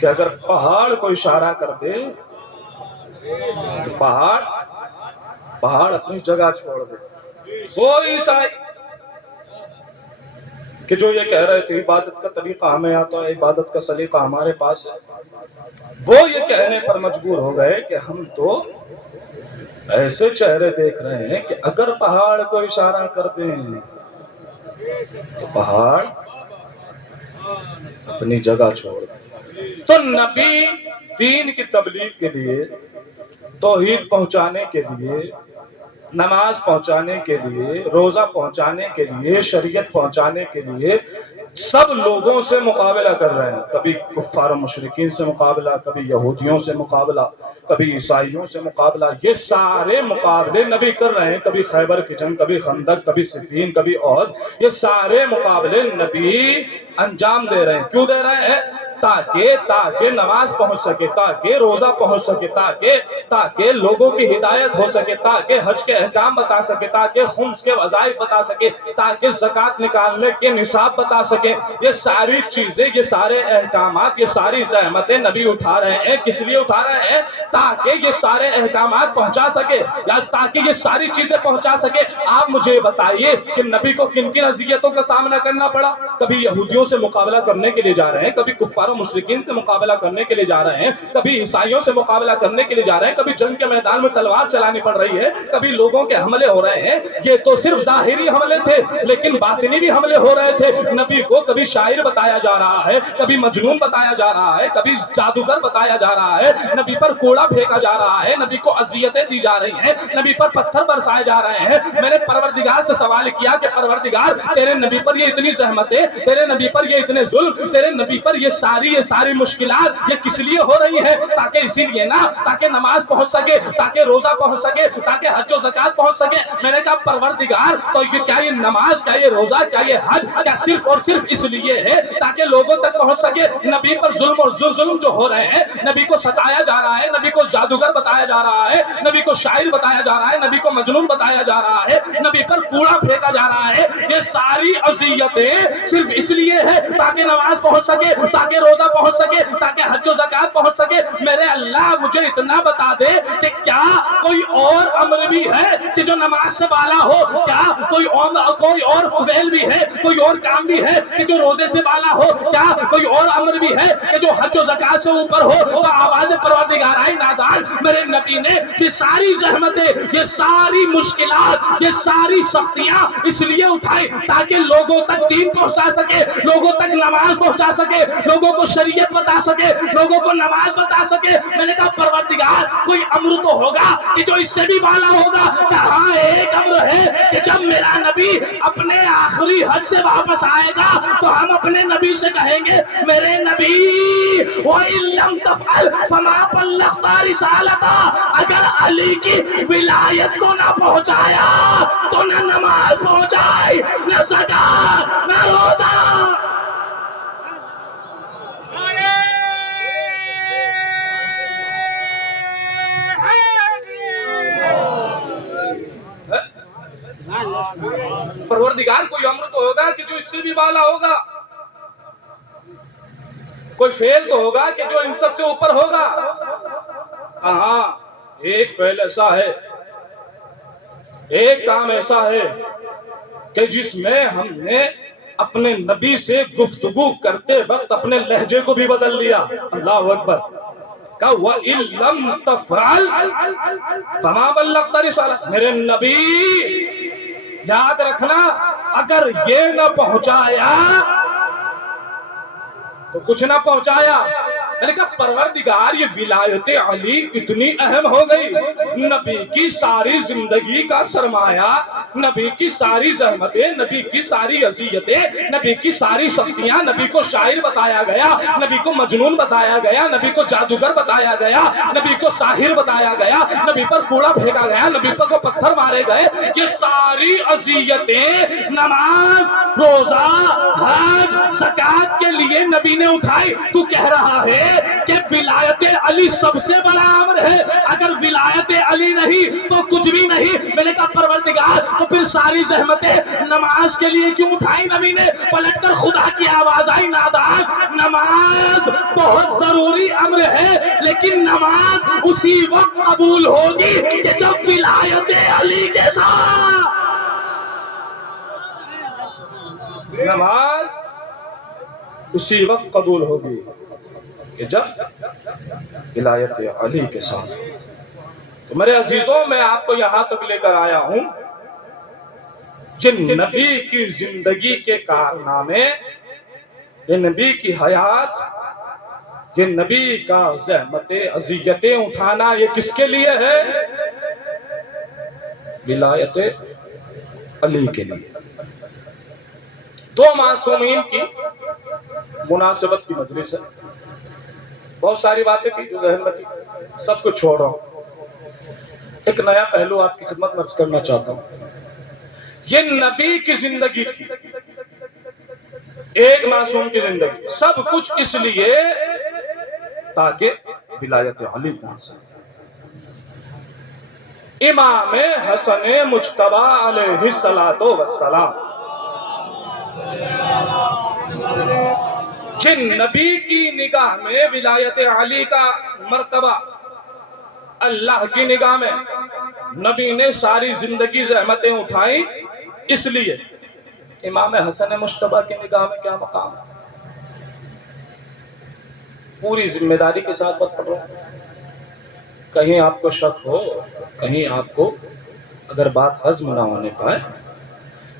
کہ اگر پہاڑ کو اشارہ کر دے پہاڑ اپنی جگہ چھوڑ دے۔ وہ عیسائی کہ جو یہ کہہ رہے تھے عبادت کا طریقہ ہمیں آتا ہے، عبادت کا سلیقہ ہمارے پاس ہے، وہ یہ کہنے پر مجبور ہو گئے کہ ہم تو ایسے چہرے دیکھ رہے ہیں کہ اگر پہاڑ کو اشارہ کر دیں تو پہاڑ اپنی جگہ چھوڑ دیں۔ تو نبی دین کی تبلیغ کے لیے، توحید پہنچانے کے لیے، نماز پہنچانے کے لیے، روزہ پہنچانے کے لیے، شریعت پہنچانے کے لیے سب لوگوں سے مقابلہ کر رہے ہیں، کبھی کفار و مشرکین سے مقابلہ، کبھی یہودیوں سے مقابلہ، کبھی عیسائیوں سے مقابلہ، یہ سارے مقابلے نبی کر رہے ہیں، کبھی خیبر کی جنگ، کبھی خندق، کبھی صفین، کبھی احد، یہ سارے مقابلے نبی انجام دے رہے ہیں۔ کیوں دے رہے ہیں؟ تاکہ نماز پہنچ سکے، تاکہ روزہ پہنچ سکے، تاکہ لوگوں کی ہدایت ہو سکے، تاکہ حج کے احکام بتا سکے، تاکہ خمس کے وظائف بتا سکے، تاکہ زکوٰۃ نکالنے کے نصاب بتا سکے۔ یہ ساری چیزیں، یہ سارے احکامات، یہ ساری زحمتیں نبی اٹھا رہے ہیں۔ کس لیے اٹھا رہے ہیں؟ تاکہ یہ سارے احکامات پہنچا سکے، یا تاکہ یہ ساری چیزیں پہنچا سکے۔ آپ مجھے بتائیے کہ نبی کو کن کن اذیتوں کا سامنا کرنا پڑا؟ کبھی یہودیوں سے مقابلہ کرنے کے لیے جا رہے ہیں، کبھی کفار و مشرکین سے مقابلہ کرنے کے لیے جا رہے ہیں، کبھی عیسائیوں سے مقابلہ کرنے کے لیے جا رہے ہیں، کبھی جنگ کے میدان میں تلوار چلانی پڑ رہی ہے، کبھی لوگوں کے حملے ہو رہے ہیں۔ یہ تو صرف ظاہری حملے تھے، لیکن باطنی بھی حملے ہو رہے تھے۔ نبی کو کبھی شاعر بتایا جا رہا ہے، کبھی مجنون بتایا جا رہا ہے، کبھی جادوگر بتایا جا رہا ہے، نبی پر کوڑا پھینکا جا رہا ہے، نبی کو اذیتیں دی جا رہی ہیں، نبی پر پتھر برسائے جا رہے ہیں۔ میں نے پروردگار سے سوال کیا کہ پروردگار تیرے نبی پر یہ اتنی زحمتیں، تیرے نبی پر یہ اتنے ظلم، تیرے نبی پر یہ ساری مشکلات یہ کس لیے ہو رہی ہے؟ تاکہ اسی لیے نا، تاکہ نماز پہنچ سکے، تاکہ روزہ پہنچ سکے، تاکہ حج و زکوٰۃ پہنچ سکے۔ میں نے کہا پروردگار تو کیا یہ نماز، کیا یہ روزہ، کیا یہ حج، کیا صرف اور صرف اس لیے ہے تاکہ لوگوں تک پہنچ سکے؟ نبی پر ظلم اور ظلم جو ہو رہے ہیں، نبی کو ستایا جا رہا ہے، نبی کو جادوگر بتایا جا رہا ہے، نبی کو شاعر بتایا جا رہا ہے، نبی کو مجنون بتایا جا رہا ہے، نبی پر کوڑا پھینکا جا رہا ہے، یہ ساری اذیتیں صرف اس لیے ہے تاکہ نماز پہنچ سکے، تاکہ روزہ پہنچ سکے، تاکہ حج و زکوٰۃ پہنچ سکے۔ میرے اللہ مجھے اتنا بتا دے کہ کیا کوئی اور امر بھی ہے کہ جو نماز سے بالا ہو؟ کیا کوئی اور فعل بھی ہے، کوئی اور کام بھی ہے کہ جو روزے سے بالا ہو؟ کیا کوئی اور امر بھی ہے کہ جو حج و زکوٰۃ سے اوپر ہو؟ تو آواز پروردگارائے نادان میرے نبی نے یہ ساری زحمتیں، یہ ساری مشکلات، یہ ساری سختیاں اس لیے اٹھائی تاکہ لوگوں تک دین پہنچا سکے، لوگوں تک نماز پہنچا سکے، لوگوں کو کو شریعت بتا سکے, لوگوں کو نماز بتا سکے. میں نے کہا پروردگار کوئی امر تو ہوگا کہ جو اس سے بھی بالا ہوگا. کہا ایک امر ہے کہ جب میرا نبی اپنے آخری حج سے واپس آئے گا تو ہم اپنے نبی سے کہیں گے میرے نبی وَإِن لَمْ تَفْعَلْ فَمَا بَلَّغْتَ رِسَالَتَهُ, اگر علی کی ولایت کو نہ پہنچایا تو نہ نماز پہنچائی, نہ زکات, نہ روزہ. پروردگار کوئی امر تو ہوگا کہ جو اس سے بھی بالا ہوگا, کوئی فعل تو ہوگا کہ جو ان سب سے اوپر ہوگا. ہاں ایک فعل ایسا ہے, ایک کام ایسا ہے کہ جس میں ہم نے اپنے نبی سے گفتگو کرتے وقت اپنے لہجے کو بھی بدل لیا. اللہ اکبر. کہ وَإِن لَمْ تَفْعَلْ فَمَا بَلَّغْتَ رِسَالَتَهُ, میرے نبی یاد رکھنا اگر یہ نہ پہنچایا تو کچھ نہ پہنچایا. میں نے کہا پروردگار یہ ولایت علی اتنی اہم ہو گئی, نبی کی ساری زندگی کا سرمایہ, نبی کی ساری زحمتیں, نبی کی ساری اذیتیں, نبی کی ساری سختیاں, نبی کو شاعر بتایا گیا, نبی کو مجنون بتایا گیا, نبی کو جادوگر بتایا گیا, نبی کو ساحر بتایا گیا, نبی پر کوڑا پھینکا گیا, نبی پر کو پتھر مارے گئے. یہ ساری اذیتیں نماز, روزہ, حج, زکات کے لیے نبی نے اٹھائی. تو کہہ رہا ہے کہ ولایت علی سب سے بڑا امر ہے, اگر ولایت علی نہیں تو کچھ بھی نہیں. میں نے کہا پروردگار تو پھر ساری زحمتیں نماز کے لیے کیوں اٹھائی نبی نے؟ پلٹ کر خدا کی آواز آئی, نادان, نماز بہت ضروری امر ہے لیکن نماز اسی وقت قبول ہوگی کہ جب ولایت علی کے ساتھ. نماز اسی وقت قبول ہوگی کہ جب ولایت علی کے ساتھ. تو میرے عزیزوں میں آپ کو یہاں تک لے کر آیا ہوں جن نبی کی زندگی کے کارنامے, یہ نبی کی حیات, یہ نبی کا زحمتیں اذیتیں اٹھانا, یہ کس کے لیے ہے؟ ولایت علی کے لیے. دو معصومین کی مناسبت کی مجلس ہے, بہت ساری باتیں تھی جو ذہن میں تھی, سب کو چھوڑ رہا ہوں. ایک نیا پہلو آپ کی خدمت میں عرض کرنا چاہتا ہوں. یہ نبی کی زندگی تھی, ایک معصوم کی زندگی, سب کچھ اس لیے تاکہ ولایت علی پہنچ سکے. امام حسن مجتبی علیہ السلام جن نبی کی نگاہ میں ولایت علی کا مرتبہ, اللہ کی نگاہ میں نبی نے ساری زندگی زحمتیں اٹھائیں, اس لیے امام حسن مجتبی کی نگاہ میں کیا مقام ہے؟ پوری ذمہ داری کے ساتھ بات پڑھ رہا ہوں, کہیں آپ کو شک ہو, کہیں آپ کو اگر بات ہضم نہ ہونے پائے.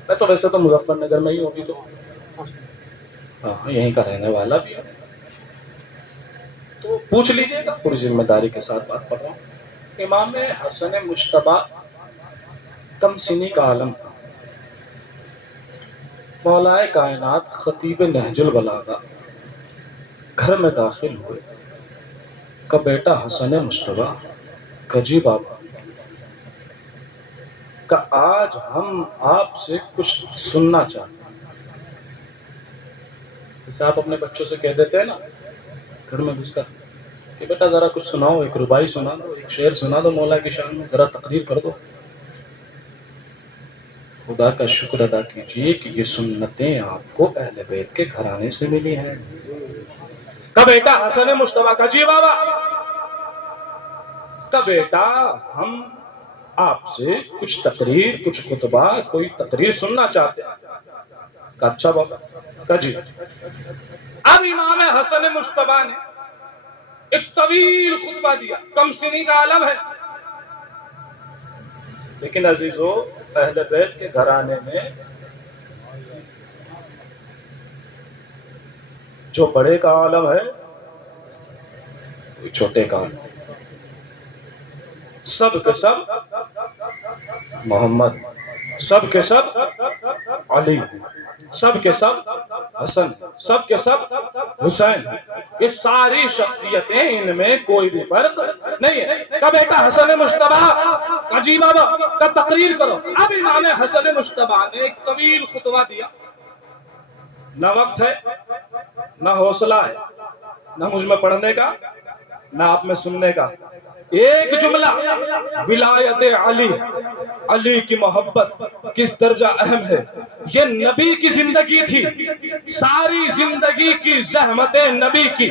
میں تو ویسے تو مظفر نگر میں ہی ہوں, بھی تو ہاں یہیں کا رہنے والا بھی ہوں, تو پوچھ لیجئے گا, پوری ذمہ داری کے ساتھ بات پڑھ رہا ہوں. امام حسن مجتبی کم سنی کا عالم تھا. مولائے کائنات خطیب نہج البلاغہ گھر میں داخل ہوئے, کا بیٹا حسن مجتبی کا جی بابا, کہ آج ہم آپ سے کچھ سننا چاہتے ہیں. جیسے آپ اپنے بچوں سے کہہ دیتے ہیں نا گھر میں گھس کر کہ بیٹا ذرا کچھ سناؤ, ایک ربائی سنا دو, ایک شعر سنا دو مولا کی شان میں, ذرا تقریر کر دو. خدا کا شکر ادا کیجئے کہ یہ سنتیں آپ کو اہل بیت کے گھرانے سے ملی ہیں. کا بیٹا حسن مجتبی کا جی بابا, کا بیٹا ہم آپ سے کچھ تقریر, کچھ خطبہ, کوئی تقریر سننا چاہتے ہیں. کہ اچھا بابا, کہ جی. اب امام حسن مجتبی نے ایک طویل خطبہ دیا, کم سنی کا عالم ہے, لیکن عزیزو اہل بیت کے گھرانے میں جو بڑے کا عالم ہے وہ چھوٹے کا عالم، سب کے سب محمد، سب کے سب علی، سب کے سب حسن، سب کے سب حسین، یہ ساری شخصیتیں، ان میں کوئی بھی فرق نہیں ہے۔ کا بیٹا حسن مجتبیٰ کا جی بابا کا تقریر کرو۔ اب امام حسن مجتبیٰ نے ایک طویل خطبہ دیا، نہ وقت ہے، نہ حوصلہ ہے، نہ مجھ میں پڑھنے کا، نہ آپ میں سننے کا۔ ایک جملہ، ولایت علی، علی کی محبت کس درجہ اہم ہے، یہ نبی کی زندگی تھی، ساری زندگی کی زحمت نبی کی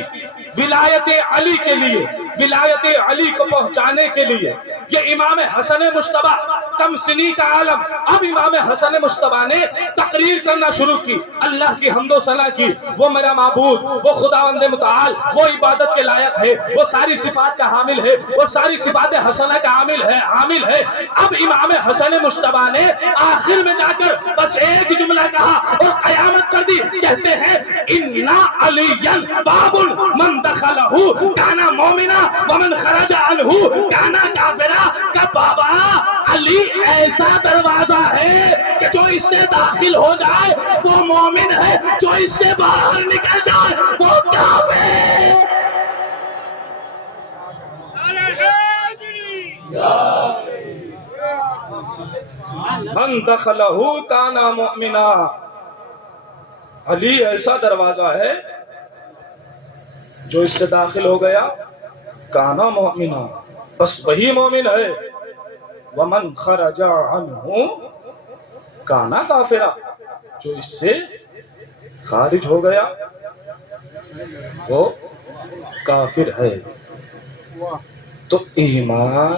ولایت علی کے لیے، ولایت علی کو پہنچانے کے لیے، یہ امام حسن مجتبیٰ کم سنی کا عالم۔ اب امام حسن مجتبیٰ نے تقریر کرنا شروع کی، اللہ کی حمد و ثنا کی، وہ میرا معبود، وہ خداوند متعال، وہ عبادت کے لائق ہے، وہ ساری صفات کا حامل ہے، وہ ساری صفات حسنہ کا حامل ہے۔ اب امام حسن مجتبیٰ نے آخر میں جا کر بس ایک جملہ کہا اور قیامت کر دی۔ کہتے ہیں اِنَّا عَلِيًّا بَابٌ مَنْ دَخَلَهُ كَانَ مُؤْمِنًا وَمَنْ خَرَجَ عَنْهُ كَانَ كَافِرًا۔ کہ بابا علی ایسا دروازہ ہے کہ جو اس سے داخل ہو جائے وہ مومن ہے، جو اس سے باہر نکل جائے وہ کافر۔ من دخلہ کان مؤمنا، علی ایسا دروازہ ہے جو اس سے داخل ہو گیا کانا مؤمنا، بس وہی مومن ہے۔ ومن خرج عنہ کانا کافرا، جو اس سے خارج ہو گیا وہ کافر ہے۔ تو ایمان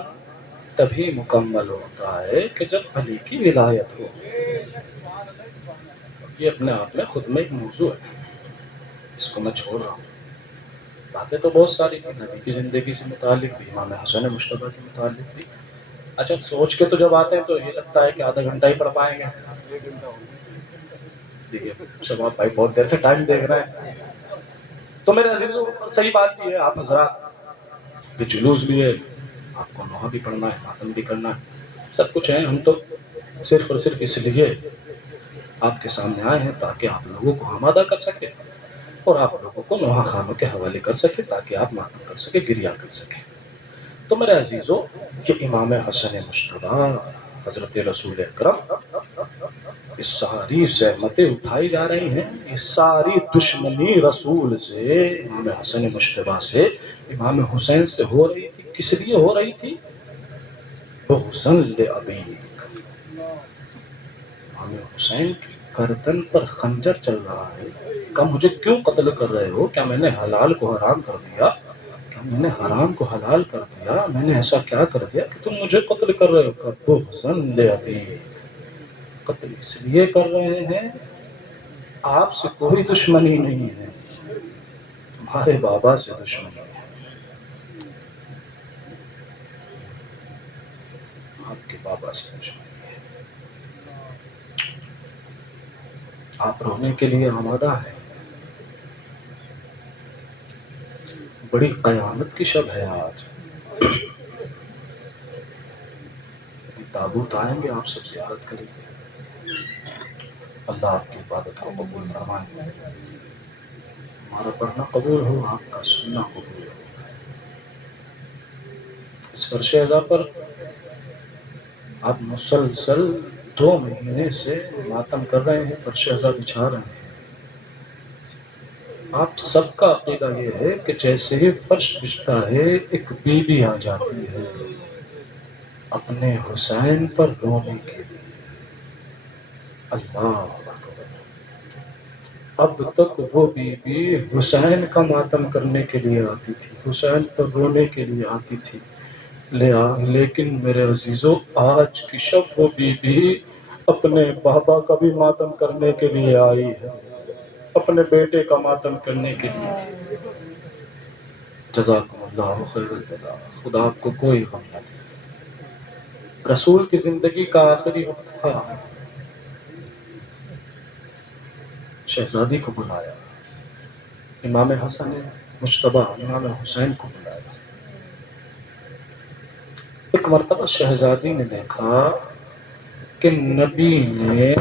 تبھی مکمل ہوتا ہے کہ جب علی کی ولایت ہو۔ یہ اپنے آپ میں خود میں ایک موضوع ہے، اس کو میں چھوڑ رہا ہوں۔ باتیں تو بہت ساری تھیں، نبی کی زندگی سے متعلق بھی، امام حسن مجتبیٰ کے متعلق بھی۔ اچھا سوچ کے تو جب آتے ہیں تو یہ لگتا ہے کہ آدھا گھنٹہ ہی پڑھ پائیں گے۔ دیکھیے شباب بھائی بہت دیر سے ٹائم دیکھ رہے ہیں، تو میرے عزیزوں صحیح بات بھی ہے، آپ حضرات کہ جلوس بھی ہے، آپ کو نوحہ بھی پڑھنا ہے، ماتم بھی کرنا ہے، سب کچھ ہے۔ ہم تو صرف اور صرف اس لیے آپ کے سامنے آئے ہیں تاکہ آپ لوگوں کو آمادہ کر سکے اور آپ لوگوں کو نوحہ خانوں کے حوالے کر سکے، تاکہ آپ ماتم کر سکے، گریہ کر سکے۔ تو میرے عزیزوں یہ امام حسن مجتبیٰ حضرت رسول اکرم، اس ساری زحمتیں اٹھائی جا رہی ہیں، اس ساری دشمنی رسول سے، امام حسن مجتبیٰ سے، امام حسین سے ہو رہی تھی۔ کس لیے ہو رہی تھی؟ بغضاً لأبیک، امام حسین کی گردن پر خنجر چل رہا ہے کہ مجھے کیوں قتل کر رہے ہو؟ کیا میں نے حلال کو حرام کر دیا؟ کیا میں نے حرام کو حلال کر دیا؟ میں نے ایسا کیا کر دیا کہ تم مجھے قتل کر رہے ہو؟ بغضاً لأبیک، قتل اس لیے کر رہے ہیں آپ سے کوئی دشمنی نہیں ہے، تمہارے بابا سے دشمنی ہے، آپ کے بابا سے دشمنی ہے۔ آپ رونے کے لیے آمادہ ہیں، بڑی قیامت کی شب ہے آج۔ تابوت آئیں گے، آپ سب زیارت کریں گے، اللہ آپ کی عبادت کو قبول فرمائیں، ہمارا پڑھنا قبول ہو، آپ کا سننا قبول ہو۔ اس فرش ازا پر آپ مسلسل 2 مہینے سے ماتم کر رہے ہیں، فرش ازا بچھا رہے ہیں۔ آپ سب کا عقیدہ یہ ہے کہ جیسے ہی فرش بچھتا ہے ایک بیوی آ جاتی ہے اپنے حسین پر رونے کے لیے۔ اللہ اکبر، اب تک وہ بی بی حسین کا ماتم کرنے کے لیے آتی تھی، حسین پر رونے کے لیے آتی تھی، لیکن میرے عزیزو آج کی شب وہ بی بی اپنے بابا کا بھی ماتم کرنے کے لیے آئی ہے، اپنے بیٹے کا ماتم کرنے کے لیے۔ جزاکم اللہ خیر الجزا، خدا آپ کو کوئی غم نہ دے۔ رسول کی زندگی کا آخری وقت تھا، شہزادی کو بلایا، امام حسن مجتبیٰ امام حسین کو بلایا۔ ایک مرتبہ شہزادی نے دیکھا کہ نبی نے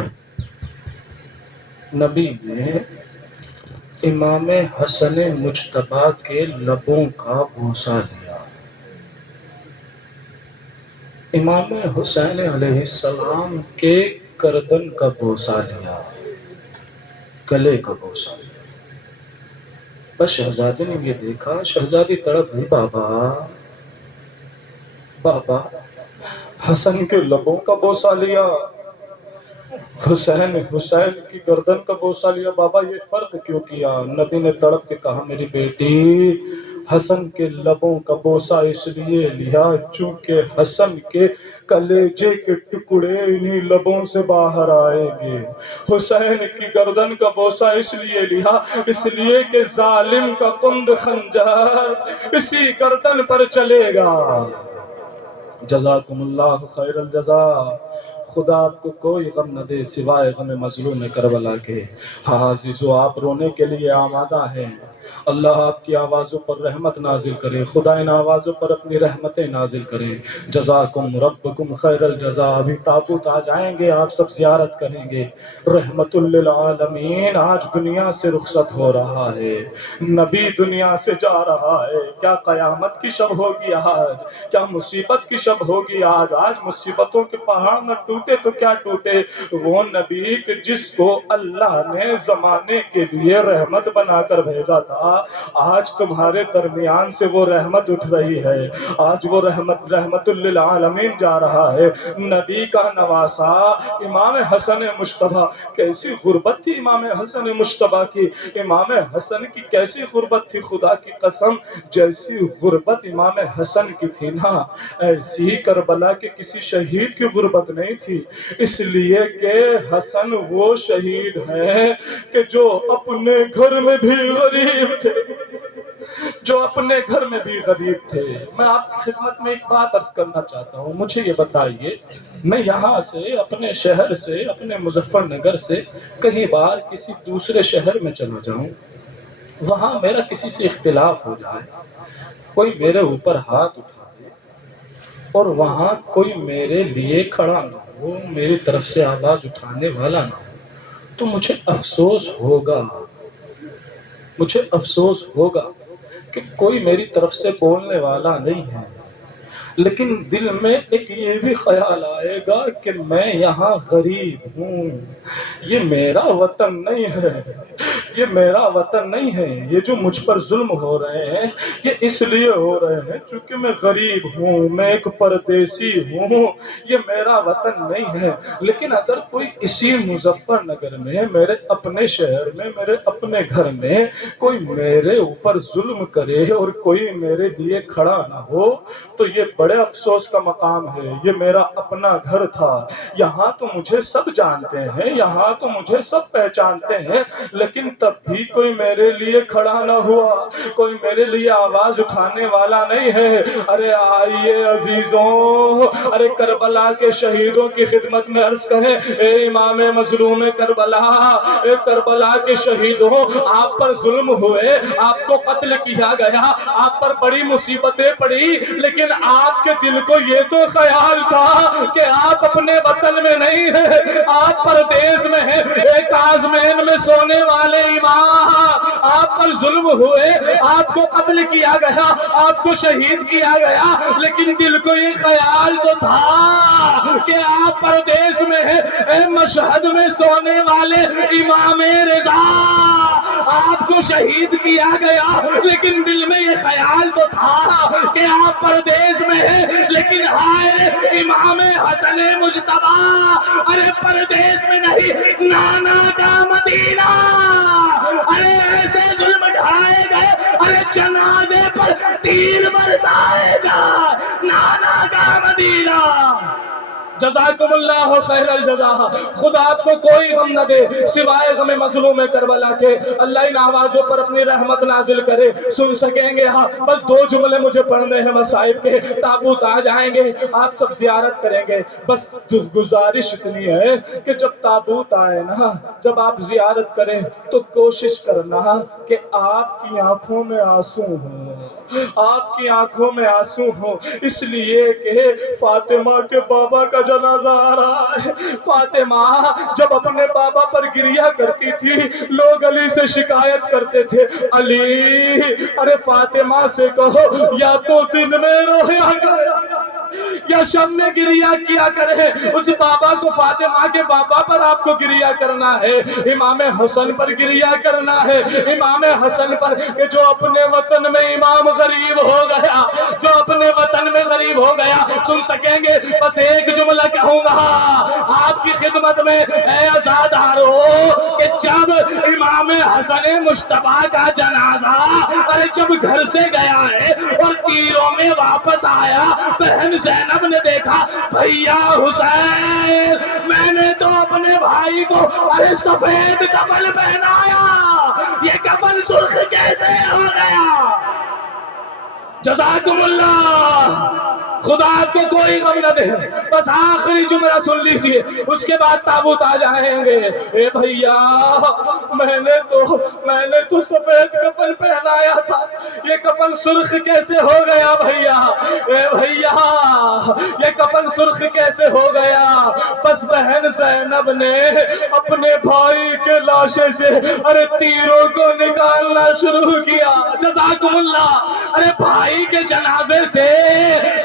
امام حسن مجتبیٰ کے لبوں کا بوسہ لیا۔ امام حسین علیہ السلام کے گردن کا بوسہ لیا، گلے کا بوسہ لیا۔ بس شہزادی نے یہ دیکھا، شہزادی تڑپ گئی، بابا حسن کے لبوں کا بوسہ لیا، حسین کی گردن کا بوسہ لیا، بابا یہ فرق کیوں کیا؟ نبی نے تڑپ کے کہا، میری بیٹی حسن کے لبوں کا بوسہ اس لیے لیا چونکہ حسن کے کلیجے کے ٹکڑے انہی لبوں سے باہر آئیں گے۔ حسین کی گردن کا بوسہ اس لیے لیا، اس لیے کہ ظالم کا کند خنجر اسی گردن پر چلے گا۔ جزاکم اللہ خیر الجزا۔ خدا آپ کو کوئی غم نہ دے سوائے غم مظلوم کربلا کے۔ ہاں عزیزو، آپ رونے کے لیے آمادہ ہیں، اللہ آپ کی آوازوں پر رحمت نازل کرے، خدا ان آوازوں پر اپنی رحمتیں نازل کرے۔ جزاکم ربکم خیر الجزا۔ ابھی تابوت آ جائیں گے، آپ سب زیارت کریں گے۔ رحمت للعالمین آج دنیا سے رخصت ہو رہا ہے، نبی دنیا سے جا رہا ہے۔ کیا قیامت کی شب ہوگی آج، کیا مصیبت کی شب ہوگی آج مصیبتوں کے پہاڑ نہ ٹوٹے تو کیا ٹوٹے، وہ نبی کہ جس کو اللہ نے زمانے کے لیے رحمت بنا کر بھیجا تھا، آج تمہارے درمیان سے وہ رحمت اٹھ رہی ہے، آج وہ رحمت للعالمین جا رہا ہے۔ نبی کا نواسا امام حسن مجتبیٰ، کیسی غربت تھی امام حسن مجتبیٰ کی، امام حسن کی کیسی غربت تھی، خدا کی قسم جیسی غربت امام حسن کی تھی نا، ایسی کربلا کے کسی شہید کی غربت نہیں تھی، اس لیے کہ حسن وہ شہید ہے کہ جو اپنے گھر میں بھی غریب تھے، جو اپنے گھر میں بھی غریب تھے۔ میں آپ کی خدمت میں ایک بات عرض کرنا چاہتا ہوں، مجھے یہ بتائیے، میں یہاں سے اپنے شہر سے اپنے مظفر نگر سے کہیں بار کسی دوسرے شہر میں چلا جاؤں، وہاں میرا کسی سے اختلاف ہو جائے، کوئی میرے اوپر ہاتھ اٹھا دے اور وہاں کوئی میرے لیے کھڑا نہ ہو، میری طرف سے آواز اٹھانے والا نہ ہو، تو مجھے افسوس ہوگا، مجھے افسوس ہوگا کہ کوئی میری طرف سے بولنے والا نہیں ہے، لیکن دل میں ایک یہ بھی خیال آئے گا کہ میں یہاں غریب ہوں، یہ میرا وطن نہیں ہے، یہ میرا وطن نہیں ہے، یہ جو مجھ پر ظلم ہو رہے ہیں یہ اس لیے ہو رہے ہیں چونکہ میں غریب ہوں، میں ایک پردیسی ہوں، یہ میرا وطن نہیں ہے۔ لیکن اگر کوئی اسی مظفر نگر میں، میرے اپنے شہر میں، میرے اپنے گھر میں کوئی میرے اوپر ظلم کرے اور کوئی میرے لیے کھڑا نہ ہو تو یہ بڑے افسوس کا مقام ہے۔ یہ میرا اپنا گھر تھا، یہاں تو مجھے سب جانتے ہیں، یہاں تو مجھے سب پہچانتے ہیں، لیکن تب بھی کوئی میرے لیے کھڑا نہ ہوا، کوئی میرے لیے آواز اٹھانے والا نہیں ہے۔ ارے آئیے عزیزوں، ارے کربلا کے شہیدوں کی خدمت میں عرض کریں، اے امام مظلوم کربلا، اے کربلا کے شہیدوں، آپ پر ظلم ہوئے، آپ کو قتل کیا گیا، آپ پر بڑی مصیبتیں پڑی، لیکن آپ کے دل کو یہ تو خیال تھا کہ آپ اپنے وطن میں نہیں ہیں، آپ پردیس میں ہیں۔ ایک آزمین میں سونے والے امام، آپ پر ظلم ہوئے، آپ کو قتل کیا گیا، آپ کو شہید کیا گیا، لیکن دل کو یہ خیال تو تھا کہ آپ پردیس میں ہیں۔ اے مشہد میں سونے والے امام رضا، آپ کو شہید کیا گیا، لیکن دل میں یہ خیال تو تھا کہ آپ پردیس میں ہیں، لیکن ہائے امام حسن مجتبیٰ، ارے پردیس میں نہیں، نانا کا مدینہ، ارے ایسے ظلم ڈھائے گئے، ارے جنازے پر تیر برسائے جائے، نانا کا مدینہ۔ جزاکم اللہ خیر الجزا. خدا آپ کو کوئی غم نہ دے سوائے غم مظلوم کربلا کے. اللہ ان آوازوں پر اپنی رحمت نازل کرے. سن سکیں گے ہاں بس 2 جملے مجھے پڑھنے ہیں مصائب کے. تابوت آ جائیں گے آپ سب زیارت کریں گے. بس گزارش اتنی ہے کہ جب تابوت آئے نا جب آپ زیارت کریں تو کوشش کرنا کہ آپ کی آنکھوں میں آنسو ہوں. آپ کی آنکھوں میں آنسو ہوں اس لیے کہ فاطمہ کے بابا کا جنازہ آ رہا ہے. فاطمہ جب اپنے بابا پر گریہ کرتی تھی لوگ علی سے شکایت کرتے تھے. علی ارے فاطمہ سے کہو یا تو دن میں رویا کرے یا شب میں گریہ کیا کرے. اس بابا کو فاطمہ کے بابا پر آپ کو گریہ کرنا ہے. امام حسن پر گریہ کرنا ہے. امام حسن پر کہ جو اپنے وطن میں امام غریب ہو گیا جو اپنے وطن میں غریب ہو گیا. سن سکیں گے بس ایک جملہ کہوں گا آپ کی خدمت میں اے عزادارو کہ جب امام حسن مجتبی کا جنازہ ارے جب گھر سے گیا ہے اور تیروں میں واپس آیا بہن زینب نے دیکھا بھیا حسین میں نے تو اپنے بھائی کو ارے سفید کفن پہنایا یہ کفن سرخ کیسے ہو گیا. جزاکم اللہ. خدا آپ کو کوئی غم نہ دے. بس آخری جملہ سن لیجئے اس کے بعد تابوت آ جائیں گے. اے بھیا میں نے تو سفید کفن پہنایا تھا یہ کفن سرخ کیسے ہو گیا بھیا. اے بھیا یہ کفن سرخ کیسے ہو گیا. بس بہن زینب نے اپنے بھائی کے لاشے سے ارے تیروں کو نکالنا شروع کیا. جزاکم اللہ. ارے بھائی کے جنازے سے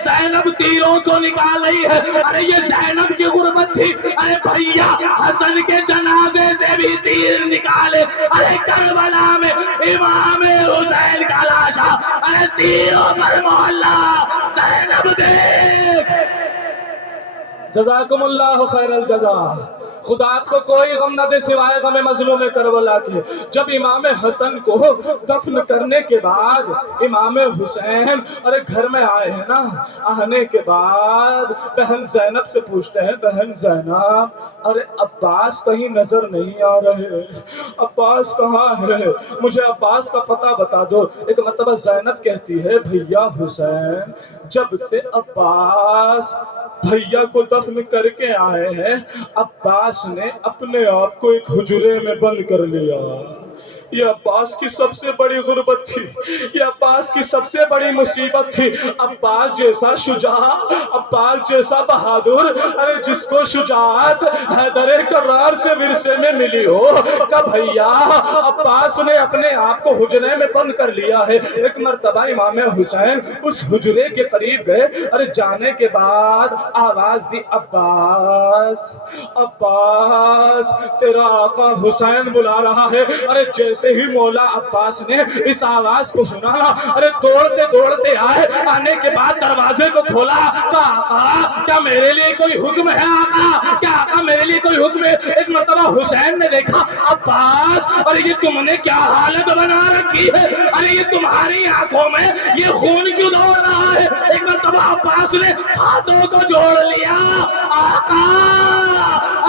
زینب تیروں کو نکال رہی ہے. ارے یہ زینب کی غربت تھی. ارے بھیا حسن کے جنازے سے بھی تیر نکالے. ارے کربلا میں امام حسین کا لاشا ارے تیروں پر مولا زینب دیکھ. جزاکم اللہ خیر الجزا. خدا آپ کو کوئی غم نہ دے سوائے غم مظلوم کربلا کے. جب امام حسن کو دفن کرنے کے بعد امام حسین ارے گھر میں آئے ہیں نا. آنے کے بعد بہن زینب سے پوچھتے ہیں بہن زینب ارے عباس کہیں نظر نہیں آ رہے. عباس کہاں ہے مجھے عباس کا پتہ بتا دو. ایک مرتبہ زینب کہتی ہے بھیا حسین جب سے عباس بھیا کو دفن کر کے آئے ہیں عباس نے اپنے آپ کو ایک حجرے میں بند کر لیا. یہ عباس کی سب سے بڑی غربت تھی. یہ عباس کی سب سے بڑی مصیبت تھی. عباس جیسا شجاع عباس جیسا بہادر ارے جس کو شجاعت حیدر کرار سے ورثے میں ملی ہو کہ بھیا عباس نے اپنے آپ کو حجرے میں بند کر لیا ہے. ایک مرتبہ امام حسین اس حجرے کے قریب گئے. ارے جانے کے بعد آواز دی عباس عباس تیرا آقا حسین بلا رہا ہے. ارے جیسے ہی مولا عباس نے اس آواز کو سنا ارے دوڑتے دوڑتے آئے. آنے کے بعد دروازے کو کھولا. آقا کیا میرے لیے کوئی حکم ہے آقا کیا آقا میرے لیے کوئی حکم ہے. ایک مرتبہ حسین نے دیکھا عباس ارے یہ تم نے کیا حالت بنا رکھی ہے. ارے یہ تمہاری آنکھوں میں یہ خون کیوں دوڑ رہا ہے. ایک مرتبہ عباس نے ہاتھوں کو جوڑ لیا. آقا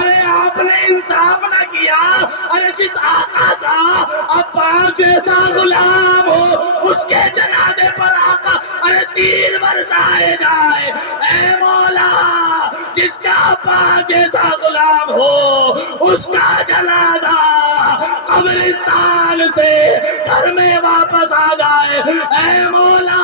ارے آپ نے انصاف نہ کیا. ارے جس آقا کا عباس جیسا غلام ہو اس کے جنازے پر آقا ارے تیر برسائے جائے. اے مولا جس کا عباس جیسا غلام ہو اس کا جنازہ قبرستان سے گھر میں واپس آ جائے. اے مولا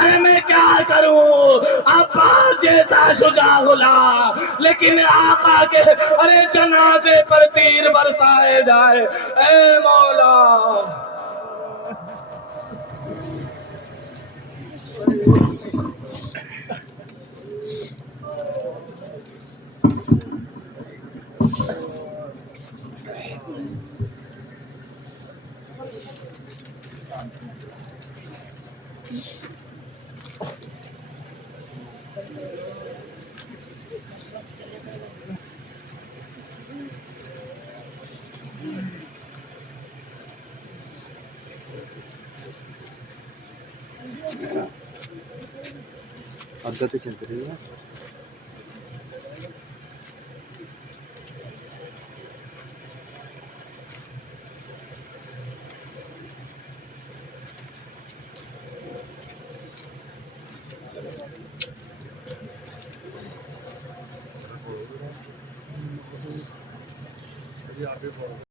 ارے میں کیا کروں عباس جیسا شجاع غلام لیکن آقا کے ارے جنازے پر تیر برسائے جائے. اے مولا عادتیں چلتی رہی ہیں. جی آپ بھی بولو